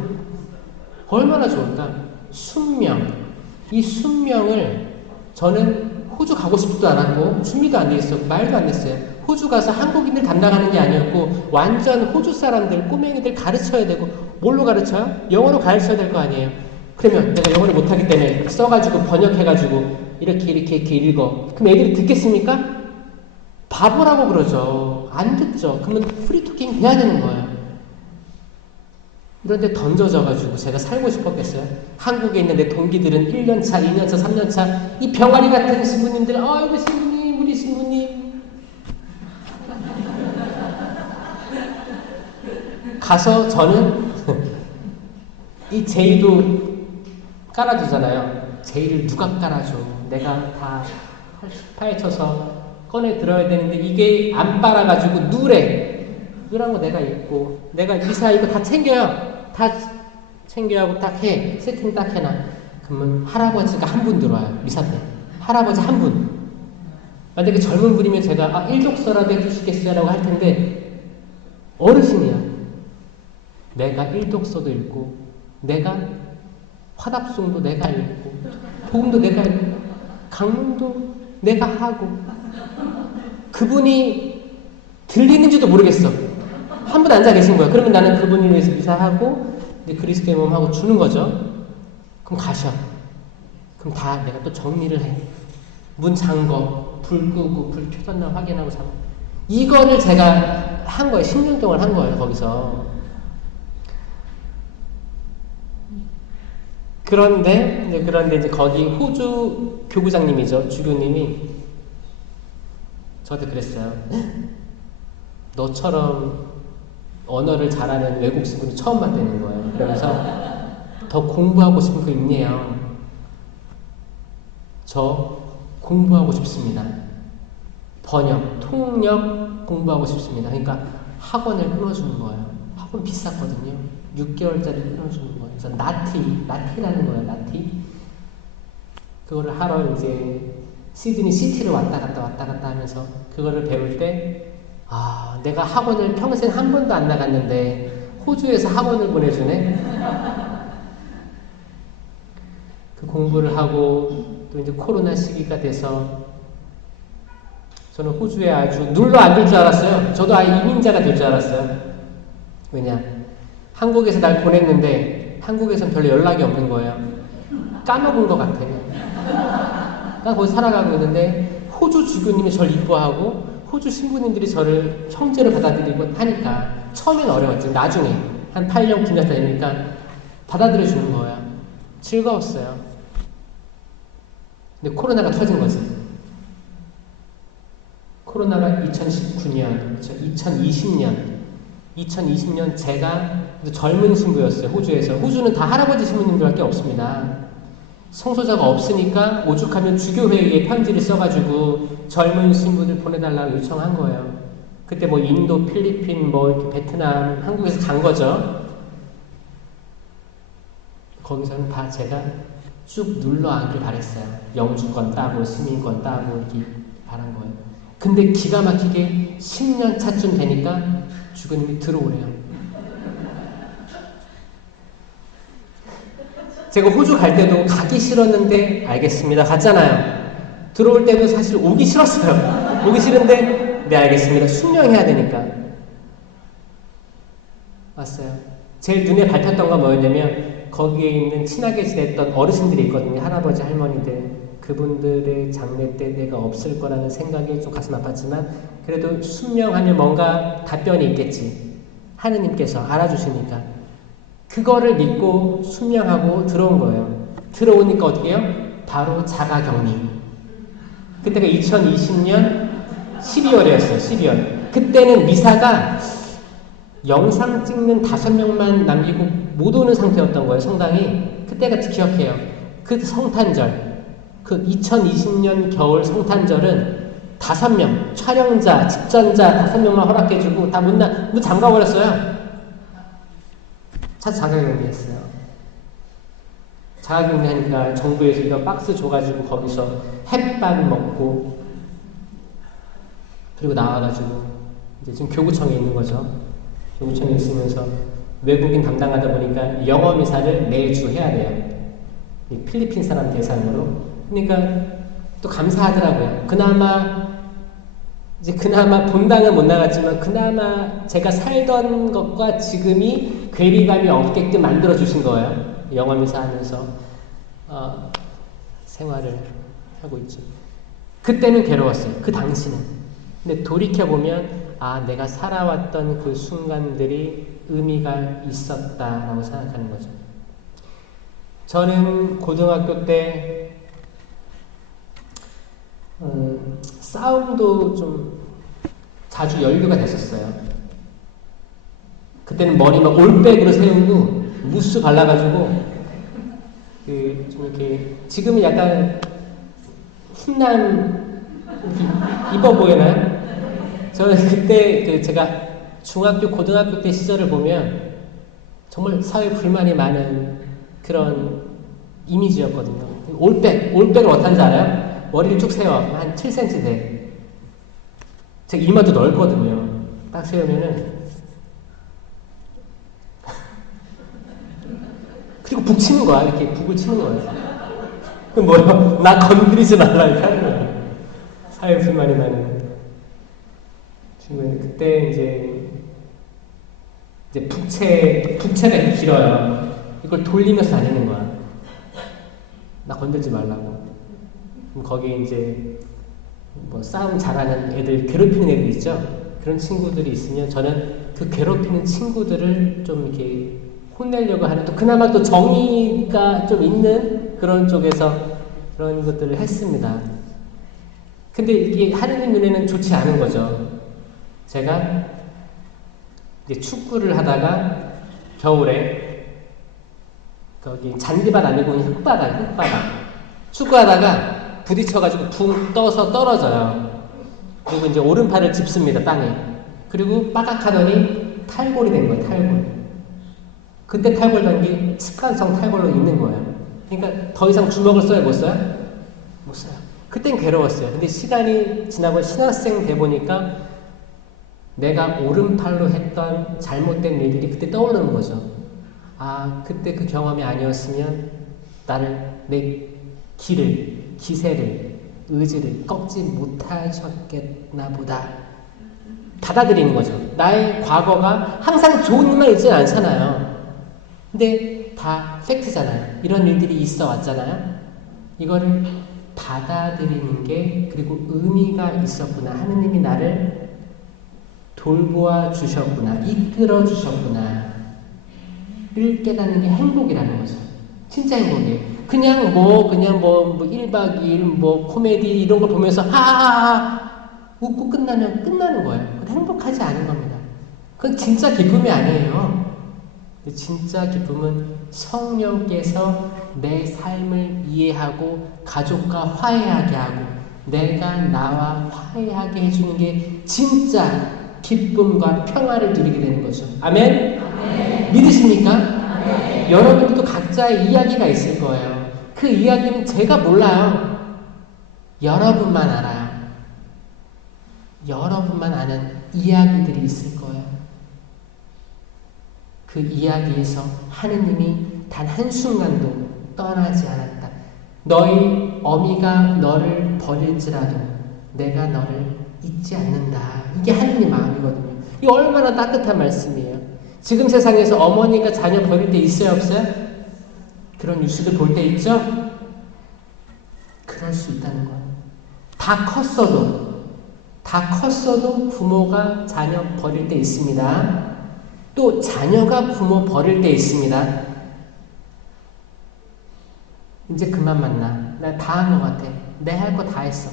얼마나 좋을까? 순명. 이 순명을 저는 호주 가고 싶지도 않았고 준비도 안 돼 있었고 말도 안 됐어요. 호주 가서 한국인들 담당하는 게 아니었고 완전 호주 사람들 꼬맹이들 가르쳐야 되고 뭘로 가르쳐요? 영어로 가르쳐야 될 거 아니에요. 그러면 내가 영어를 못하기 때문에 써가지고 번역해가지고 이렇게 읽어. 그럼 애들이 듣겠습니까? 바보라고 그러죠. 안 듣죠. 그러면 프리토킹 해야 되는 거예요. 그런데 던져져가지고 제가 살고 싶었겠어요? 한국에 있는 내 동기들은 1년차, 2년차, 3년차 이 병아리 같은 신부님들 아이고 신부님 우리 신부님 가서 저는 이 제의도 깔아주잖아요. 제의를 누가 깔아줘? 내가 다 파헤쳐서 꺼내 들어야 되는데 이게 안 빨아가지고 누런 거 내가 입고 내가 이사 이거 다 챙겨요. 다 챙겨야 하고 딱 해. 세팅 딱 해놔. 그러면 할아버지가 한 분 들어와요. 미사 때. 할아버지 한 분. 만약에 젊은 분이면 제가 일독서라도 해주시겠어요? 라고 할 텐데 어르신이야. 내가 일독서도 읽고 내가 화답송도 내가 읽고 복음도 내가 읽고 강문도 내가 하고 그분이 들리는지도 모르겠어. 한 분 앉아 계신 거야. 그러면 나는 그분을 위해서 미사하고 이제 그리스도의 몸 하고 주는 거죠. 그럼 가셔. 그럼 다 내가 또 정리를 해. 문 잠궈, 불 끄고 불 켜졌나 확인하고 잠궈. 이거를 제가 한 거예요. 10년 동안 한 거예요. 거기서. 그런데 이제 거기 호주 교구장님이죠. 주교님이 저한테 그랬어요. 너처럼 언어를 잘하는 외국 친구를 처음 봤다는 거예요. 그러면서 더 공부하고 싶은 거 있네요. 저 공부하고 싶습니다. 번역, 통역 공부하고 싶습니다. 그러니까 학원을 끊어주는 거예요. 학원 비쌌거든요. 6개월짜리 끊어주는 거예요. 그래서 나티라는 거예요. 나티. 그거를 하러 이제 시드니 시티를 왔다 갔다 하면서 그거를 배울 때 내가 학원을 평생 한 번도 안 나갔는데 호주에서 학원을 보내주네. 그 공부를 하고 또 이제 코로나 시기가 돼서 저는 호주에 아주 눌러 앉을 줄 알았어요. 저도 아예 이민자가 될 줄 알았어요. 왜냐? 한국에서 날 보냈는데 한국에선 별로 연락이 없는 거예요. 까먹은 것 같아요. 나 거기 살아가고 있는데 호주 주교님이 저를 이뻐하고 호주 신부님들이 저를 형제로 받아들이고 하니까 처음엔 어려웠지. 나중에 한 8년 9년 되니까 받아들여 주는 거예요. 즐거웠어요. 근데 코로나가 터진 거지. 코로나가 2019년, 2020년 제가 젊은 신부였어요. 호주에서. 호주는 다 할아버지 신부님들밖에 없습니다. 성소자가 없으니까 오죽하면 주교회의에 편지를 써가지고 젊은 신부들 보내달라고 요청한 거예요. 그때 뭐 인도, 필리핀, 뭐 이렇게 베트남, 한국에서 간 거죠. 거기서는 다 제가 쭉 눌러 앉길 바랬어요. 영주권 따고 시민권 따고 이렇게 바란 거예요. 근데 기가 막히게 10년 차쯤 되니까 주교님이 들어오래요. 제가 호주 갈 때도 가기 싫었는데 알겠습니다. 갔잖아요. 들어올 때도 사실 오기 싫었어요. 오기 싫은데 네, 알겠습니다. 순명해야 되니까. 왔어요. 제일 눈에 밟혔던 건 뭐였냐면 거기에 있는 친하게 지냈던 어르신들이 있거든요. 할아버지, 할머니들. 그분들의 장례 때 내가 없을 거라는 생각이 좀 가슴 아팠지만 그래도 순명하면 뭔가 답변이 있겠지. 하느님께서 알아주시니까. 그거를 믿고 순명하고 들어온 거예요. 들어오니까 어떻게 해요? 바로 자가격리. 그때가 2020년 12월이었어요. 12월. 그때는 미사가 영상 찍는 5명만 남기고 못 오는 상태였던 거예요. 성당이. 그때가 기억해요. 그 성탄절. 그 2020년 겨울 성탄절은 5명, 촬영자, 집전자 5명만 허락해주고 다 문 잠가버렸어요. 자가격리했어요. 자가격리하니까 정부에서 이거 박스 줘가지고 거기서 햇반 먹고 그리고 나와가지고 이제 지금 교구청에 있는 거죠. 교구청에 있으면서 외국인 담당하다 보니까 영어 미사를 매주 해야 돼요. 이 필리핀 사람 대상으로. 그러니까 또 감사하더라고요. 그나마 본당은 못 나갔지만 그나마 제가 살던 것과 지금이 괴리감이 없게끔 만들어 주신 거예요. 영어 미사 하면서 생활을 하고 있죠. 그때는 괴로웠어요. 그 당시는. 근데 돌이켜 보면 내가 살아왔던 그 순간들이 의미가 있었다라고 생각하는 거죠. 저는 고등학교 때 싸움도 좀 자주 연루가 됐었어요. 그때는 머리 막 올백으로 세우고 무스 발라가지고 좀 이렇게 지금은 약간 훈남 입어 보이나요? 저는 그때 제가 중학교 고등학교 때 시절을 보면 정말 사회 불만이 많은 그런 이미지였거든요. 올백을 어떤지 알아요? 머리를 쭉 세워. 한 7cm 돼. 제 이마도 넓거든요. 딱 세우면은. 그리고 북 치는 거야. 이렇게 북을 치는 거예요. 그럼 뭐야? 나 건드리지 말라. 이렇게 하는 거야. 사회 불만이 많은. 그때 이제 북체가 이렇게 길어요. 이걸 돌리면서 다니는 거야. 나 건들지 말라고. 거기에 이제 싸움 잘하는 애들, 괴롭히는 애들 있죠? 그런 친구들이 있으면 저는 그 괴롭히는 친구들을 좀 이렇게 혼내려고 하는, 또 그나마 또 정의가 좀 있는 그런 쪽에서 그런 것들을 했습니다. 근데 이게 하느님 눈에는 좋지 않은 거죠. 제가 이제 축구를 하다가 겨울에 거기 잔디밭 아니고 흙바닥 축구하다가 부딪혀가지고 붕 떠서 떨어져요. 그리고 이제 오른팔을 짚습니다, 땅에. 그리고 빠각하더니 탈골이 된 거예요, 탈골. 그때 탈골 게 습관성 탈골로 있는 거예요. 그러니까 더 이상 주먹을 써요, 못 써요? 못 써요. 그땐 괴로웠어요. 근데 시간이 지나고 신학생 돼 보니까 내가 오른팔로 했던 잘못된 일들이 그때 떠오르는 거죠. 그때 그 경험이 아니었으면 나를, 내 기세를, 의지를 꺾지 못하셨겠나 보다. 받아들이는 거죠. 나의 과거가 항상 좋은 일만 있지는 않잖아요. 근데 다 팩트잖아요. 이런 일들이 있어 왔잖아요. 이거를 받아들이는 게, 그리고 의미가 있었구나. 하느님이 나를 돌보아 주셨구나. 이끌어 주셨구나. 를 깨닫는 게 행복이라는 거죠. 진짜 행복이에요. 그냥 1박 2일 코미디 이런 거 보면서 웃고 끝나는 거예요. 그건 행복하지 않은 겁니다. 그건 진짜 기쁨이 아니에요. 진짜 기쁨은 성령께서 내 삶을 이해하고 가족과 화해하게 하고 내가 나와 화해하게 해주는 게 진짜 기쁨과 평화를 누리게 되는 거죠. 아멘? 아멘. 믿으십니까? 아멘. 여러분들도 각자의 이야기가 있을 거예요. 그 이야기는 제가 몰라요. 여러분만 알아요. 여러분만 아는 이야기들이 있을 거예요. 그 이야기에서 하느님이 단 한순간도 떠나지 않았다. 너희 어미가 너를 버릴지라도 내가 너를 잊지 않는다. 이게 하느님 마음이거든요. 이게 얼마나 따뜻한 말씀이에요. 지금 세상에서 어머니가 자녀 버릴 때 있어요, 없어요? 그런 뉴스들 볼 때 있죠? 그럴 수 있다는 거예요. 다 컸어도 부모가 자녀 버릴 때 있습니다. 또 자녀가 부모 버릴 때 있습니다. 이제 그만 만나. 나 다 한 것 같아. 내 할 거 다 했어.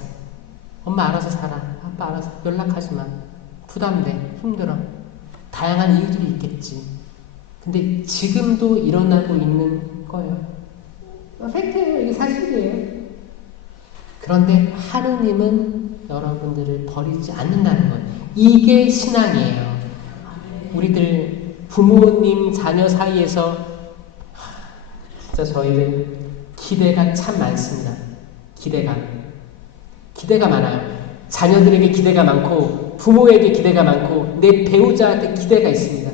엄마 알아서 살아. 아빠 알아서 연락하지 마. 부담돼. 힘들어. 다양한 이유들이 있겠지. 근데 지금도 일어나고 있는 거예요. 팩트예요. 이게 사실이에요. 그런데 하느님은 여러분들을 버리지 않는다는 거예요. 이게 신앙이에요. 우리들 부모님 자녀 사이에서 진짜 저희들 기대가 참 많습니다. 기대가 많아요. 자녀들에게 기대가 많고 부모에게 기대가 많고 내 배우자한테 기대가 있습니다.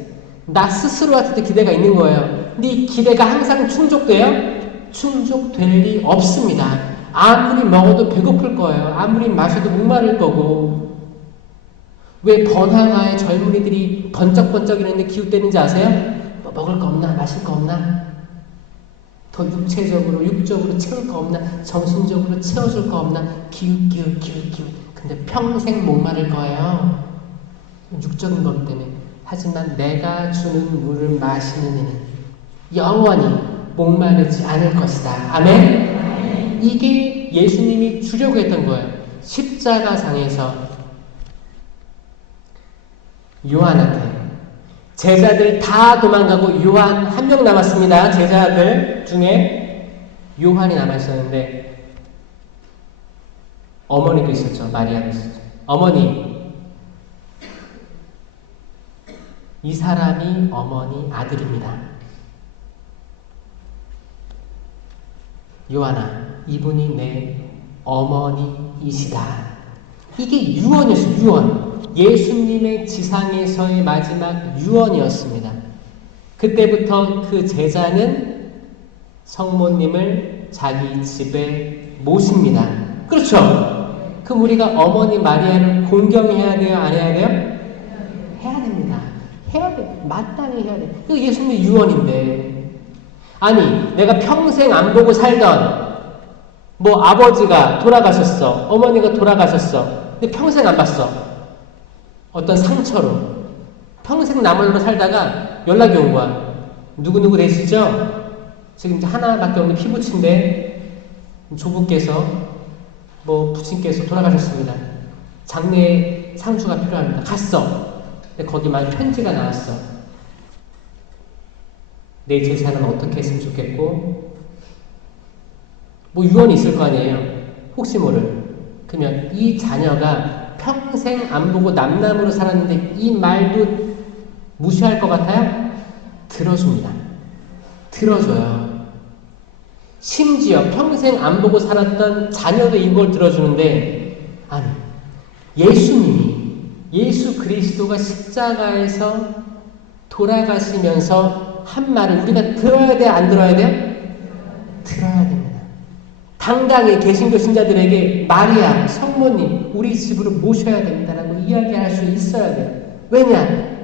나 스스로한테도 기대가 있는 거예요. 근데 이 기대가 항상 충족돼요? 충족될 리 없습니다. 아무리 먹어도 배고플 거예요. 아무리 마셔도 목마를 거고. 왜 번화가에 젊은이들이 번쩍번쩍 이러는데 기웃대는지 아세요? 뭐 먹을 거 없나? 마실 거 없나? 더 육적으로 채울 거 없나? 정신적으로 채워줄 거 없나? 기웃. 근데 평생 목마를 거예요. 육적인 것 때문에. 하지만 내가 주는 물을 마시는 이는 영원히 목마르지 않을 것이다. 아멘? 이게 예수님이 주려고 했던 거예요. 십자가상에서 요한한테 제자들 다 도망가고 요한 한 명 남았습니다. 제자들 중에 요한이 남아있었는데 어머니도 있었죠. 마리아도 있었죠. 어머니, 이 사람이 어머니 아들입니다. 요한아, 이분이 내 어머니이시다. 이게 유언이었어요. 유언. 예수님의 지상에서의 마지막 유언이었습니다. 그때부터 그 제자는 성모님을 자기 집에 모십니다. 그렇죠? 그럼 우리가 어머니 마리아를 공경해야 돼요? 안 해야 돼요? 해야 됩니다. 해야 돼. 마땅히 해야 돼. 이거 예수님의 유언인데. 아니, 내가 평생 안 보고 살던 뭐 아버지가 돌아가셨어. 어머니가 돌아가셨어. 근데 평생 안 봤어. 어떤 상처로. 평생 나물로 살다가 연락이 온 거야. 누구누구 되시죠? 지금 이제 하나밖에 없는 피부친데 조부께서 뭐 부친께서 돌아가셨습니다. 장례 상주가 필요합니다. 갔어. 근데 거기만 편지가 나왔어. 내 재산은 어떻게 했으면 좋겠고 뭐 유언이 있을 거 아니에요. 혹시 모를. 그러면 이 자녀가 평생 안 보고 남남으로 살았는데 이 말도 무시할 것 같아요? 들어줍니다. 들어줘요. 심지어 평생 안 보고 살았던 자녀도 이걸 들어주는데 아니, 예수님이 예수 그리스도가 십자가에서 돌아가시면서 한 말을 우리가 들어야 돼? 안 들어야 돼요? 들어야 됩니다. 당당히 개신교 신자들에게 마리아, 성모님, 우리 집으로 모셔야 된다라고 이야기할 수 있어야 돼요. 왜냐?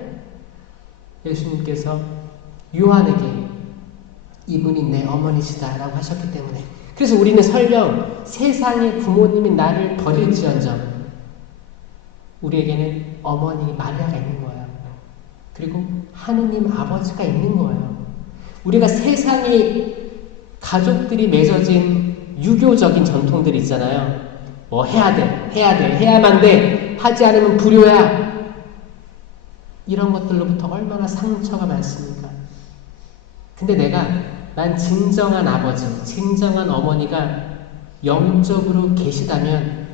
예수님께서 요한에게 이분이 내 어머니시다라고 하셨기 때문에. 그래서 우리는 설령 세상의 부모님이 나를 버릴지언정 우리에게는 어머니 마리아가 있는 거예요. 그리고 하느님 아버지가 있는 거예요. 우리가 세상의 가족들이 맺어진 유교적인 전통들 있잖아요. 뭐 해야만 돼, 하지 않으면 불효야. 이런 것들로부터 얼마나 상처가 많습니까? 근데 난 진정한 아버지, 진정한 어머니가 영적으로 계시다면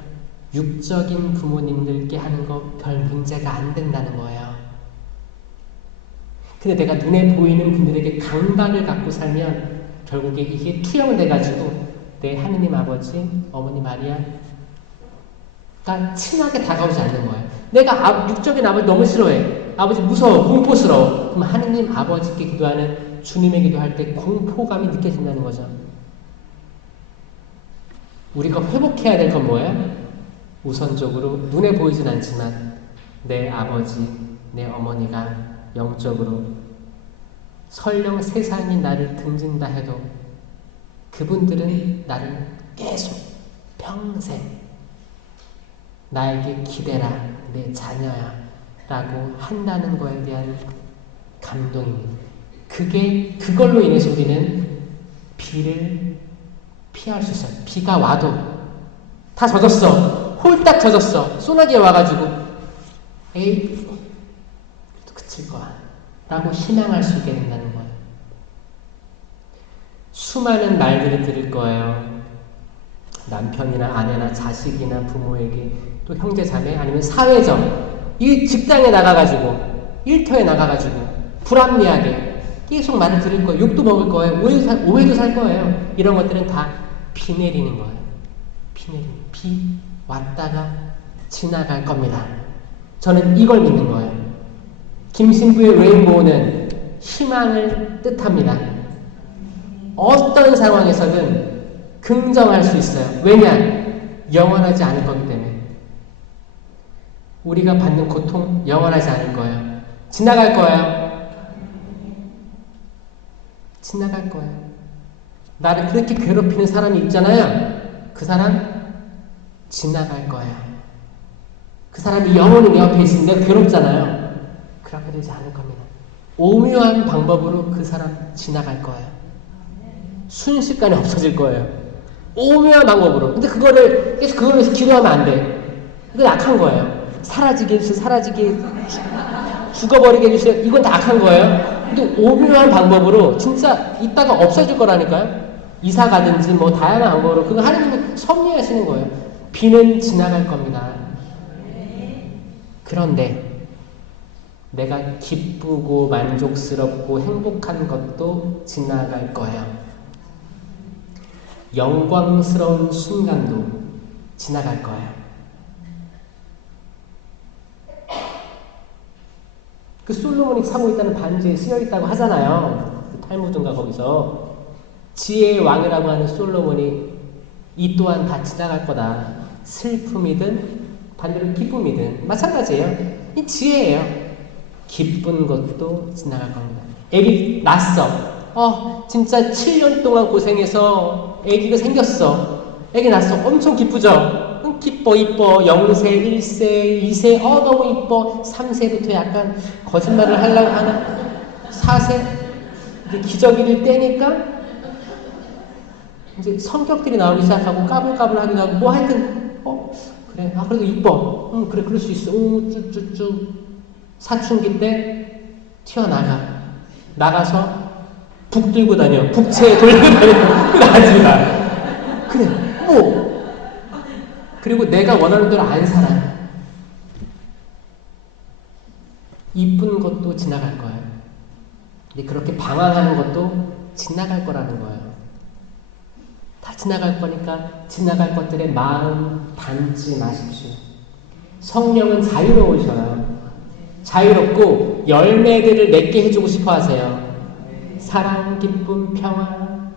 육적인 부모님들께 하는 거 별 문제가 안 된다는 거예요. 근데 내가 눈에 보이는 분들에게 강박을 갖고 살면 결국에 이게 투영돼가지고 내 하느님 아버지, 어머니 마리아가 친하게 다가오지 않는 거예요. 내가 육적인 아버지 너무 싫어해. 아버지 무서워, 공포스러워. 그럼 하느님 아버지께 기도하는 주님의 기도할 때 공포감이 느껴진다는 거죠. 우리가 회복해야 될 건 뭐예요? 우선적으로 눈에 보이진 않지만 내 아버지, 내 어머니가 영적으로 설령 세상이 나를 등진다 해도 그분들은 나를 계속 평생 나에게 기대라, 내 자녀야 라고 한다는 거에 대한 감동입니다. 그걸로 인해서 우리는 비를 피할 수 있어요. 비가 와도 다 젖었어. 홀딱 젖었어. 소나기에 와가지고 에이, 또 그칠 거야 라고 희망할 수 있게 된다는 거예요. 수많은 말들을 들을 거예요. 남편이나 아내나 자식이나 부모에게, 또 형제 자매, 아니면 사회적, 이 직장에 나가가지고 일터에 나가가지고 불합리하게 계속 말을 들을 거예요. 욕도 먹을 거예요. 오해도 살 거예요. 이런 것들은 다 비 내리는 거예요. 비 왔다가 지나갈 겁니다. 저는 이걸 믿는 거예요. 김신부의 레인보우는 희망을 뜻합니다. 어떤 상황에서든 긍정할 수 있어요. 왜냐? 영원하지 않을 거기 때문에. 우리가 받는 고통 영원하지 않을 거예요. 지나갈 거예요. 지나갈 거예요. 나를 그렇게 괴롭히는 사람이 있잖아요. 그 사람 지나갈 거예요. 그 사람이 영원히 내 옆에 있으면 내가 괴롭잖아요. 그렇게 되지 않을 겁니다. 오묘한 방법으로 그 사람 지나갈 거예요. 순식간에 없어질 거예요. 오묘한 방법으로. 근데 그거를 계속 그걸로 해서 기도하면 안 돼. 이건 악한 거예요. 사라지게 해주세요. 사라지게 죽어버리게 해주세요. 이건 다 악한 거예요. 근데 오묘한 방법으로 진짜 이따가 없어질 거라니까요. 이사 가든지 뭐 다양한 방법으로 그거 하나님이 섭리하시는 거예요. 비는 지나갈 겁니다. 그런데 내가 기쁘고 만족스럽고 행복한 것도 지나갈 거예요. 영광스러운 순간도 지나갈 거예요. 그 솔로몬이 차고 있다는 반지에 쓰여 있다고 하잖아요. 그 탈무드인가 거기서 지혜의 왕이라고 하는 솔로몬이 이 또한 다 지나갈 거다. 슬픔이든 반대로 기쁨이든 마찬가지예요. 이 지혜예요. 기쁜 것도 지나갈 겁니다. 애기 낳았어. 진짜 7년 동안 고생해서 애기가 생겼어. 애기 낳았어. 엄청 기쁘죠? 기뻐, 이뻐. 0세, 1세, 2세, 너무 이뻐. 3세부터 약간 거짓말을 하려고 하나? 4세? 이제 기저귀를 떼니까 이제 성격들이 나오기 시작하고 까불까불 하기도 하고 뭐 하여튼 그래, 그래도 이뻐. 그래, 그럴 수 있어. 쭉쭉쭉. 사춘기 때 나가서 북 들고 다녀. 북채 돌고 다녀. 나지마. 그래, 그리고 내가 원하는 대로 안 살아. 이쁜 것도 지나갈 거예요. 근데 그렇게 방황하는 것도 지나갈 거라는 거예요. 다 지나갈 거니까 지나갈 것들에 마음 담지 마십시오. 성령은 자유로우셔요. 자유롭고 열매들을 맺게 해주고 싶어 하세요. 사랑, 기쁨, 평화.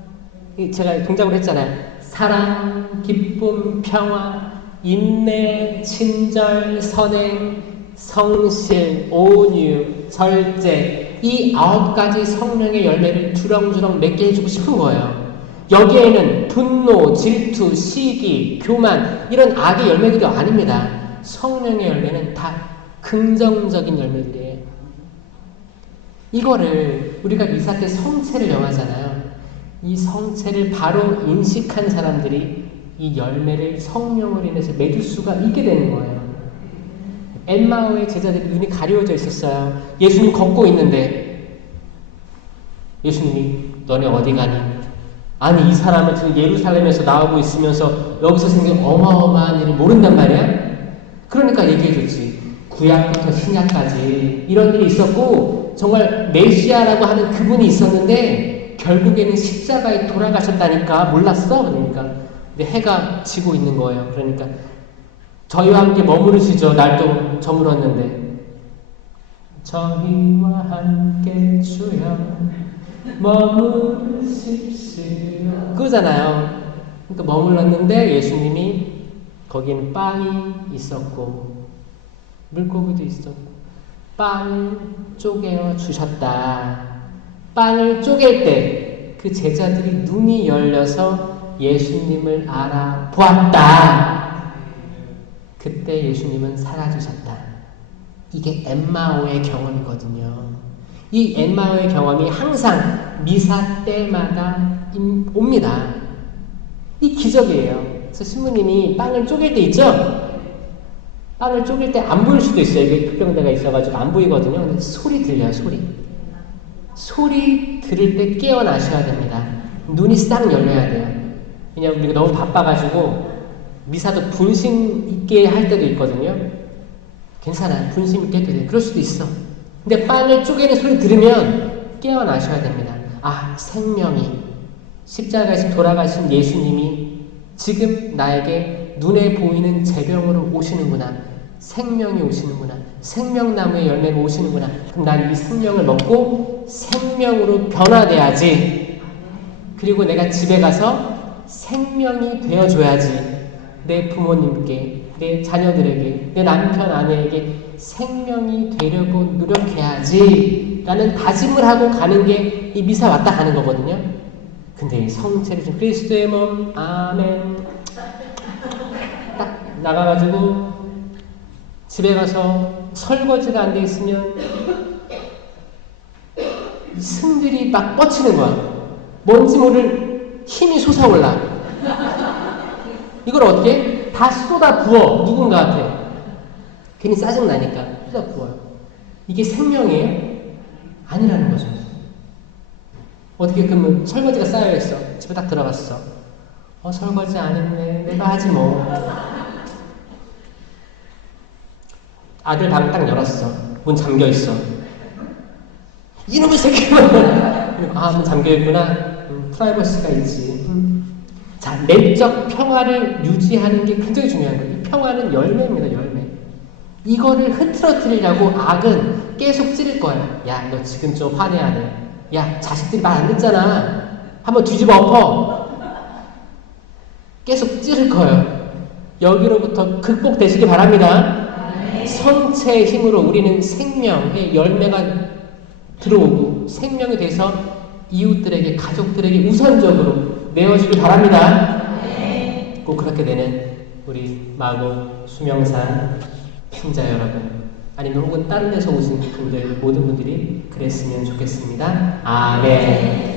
제가 동작으로 했잖아요. 사랑, 기쁨, 평화, 인내, 친절, 선행, 성실, 온유, 절제, 이 9가지 성령의 열매를 주렁주렁 맺게 해주고 싶은 거예요. 여기에는 분노, 질투, 시기, 교만 이런 악의 열매들이 아닙니다. 성령의 열매는 다 긍정적인 열매들이에요. 이거를 우리가 미사 때 성체를 영하잖아요. 이 성체를 바로 인식한 사람들이 이 열매를 성령으로 인해서 맺을 수가 있게 되는 거예요. 엠마오의 제자들이 눈이 가려워져 있었어요. 예수님 걷고 있는데 예수님이 너네 어디 가니? 아니 이 사람은 지금 예루살렘에서 나오고 있으면서 여기서 생긴 어마어마한 일을 모른단 말이야? 그러니까 얘기해줬지. 구약부터 신약까지 이런 일이 있었고 정말 메시아라고 하는 그분이 있었는데 결국에는 십자가에 돌아가셨다니까 몰랐어? 그러니까 근데 해가 지고 있는 거예요. 그러니까 저희와 함께 머무르시죠. 날도 저물었는데 저희와 함께 주여 머무르십시오 그거잖아요. 그러니까 머물렀는데 예수님이 거긴 빵이 있었고 물고기도 있었고 빵을 쪼개어 주셨다. 빵을 쪼갤 때 그 제자들이 눈이 열려서 예수님을 알아보았다. 그때 예수님은 사라지셨다. 이게 엠마오의 경험이거든요. 이 엠마오의 경험이 항상 미사 때마다 옵니다. 이 기적이에요. 그래서 신부님이 빵을 쪼갤 때 있죠? 빵을 쪼갤 때 안 보일 수도 있어요. 이게 특병대가 있어가지고 안 보이거든요. 근데 소리 들려요, 소리. 소리 들을 때 깨어나셔야 됩니다. 눈이 싹 열려야 돼요. 왜냐면 우리가 너무 바빠가지고 미사도 분심 있게 할 때도 있거든요. 괜찮아요. 분심 있게 해도 돼요. 그럴 수도 있어. 근데 빵을 쪼개는 소리 들으면 깨어나셔야 됩니다. 아, 생명이 십자가에서 돌아가신 예수님이 지금 나에게 눈에 보이는 재병으로 오시는구나. 생명이 오시는구나. 생명나무의 열매가 오시는구나. 그럼 난 이 생명을 먹고 생명으로 변화돼야지. 그리고 내가 집에 가서 생명이 되어줘야지. 내 부모님께, 내 자녀들에게, 내 남편, 아내에게 생명이 되려고 노력해야지. 라는 다짐을 하고 가는 게 이 미사 왔다 가는 거거든요. 근데 성체를 좀 그리스도의 몸, 아멘. 딱 나가가지고 집에 가서 설거지가 안 돼 있으면 승들이 막 뻗치는 거야. 뭔지 모를 힘이 솟아올라. 이걸 어떻게 해? 다 쏟아 부어. 누군가한테. 괜히 짜증나니까 쏟아 부어요. 이게 생명이에요? 아니라는 거죠. 어떻게 그러면 설거지가 쌓여있어. 집에 딱 들어갔어. 설거지 안 했네. 내가 하지 뭐. 아들 방 딱 열었어. 문 잠겨있어. 이놈의 새끼만! 아, 문 잠겨있구나. 프라이버시가 있지. 자, 내적 평화를 유지하는 게 굉장히 중요한 거예요. 이 평화는 열매입니다, 열매. 이거를 흐트러뜨리려고 악은 계속 찌를 거예요. 야, 너 지금 좀 화내야 돼. 야, 자식들이 말 안 듣잖아. 한번 뒤집어 엎어. 계속 찌를 거예요. 여기로부터 극복되시기 바랍니다. 성체의 힘으로 우리는 생명의 열매가 들어오고 생명이 돼서 이웃들에게, 가족들에게 우선적으로 내어주길 바랍니다. 꼭 그렇게 되는 우리 마곡 수명산 신자 여러분, 아니면 혹은 다른 데서 오신 분들, 모든 분들이 그랬으면 좋겠습니다. 아멘.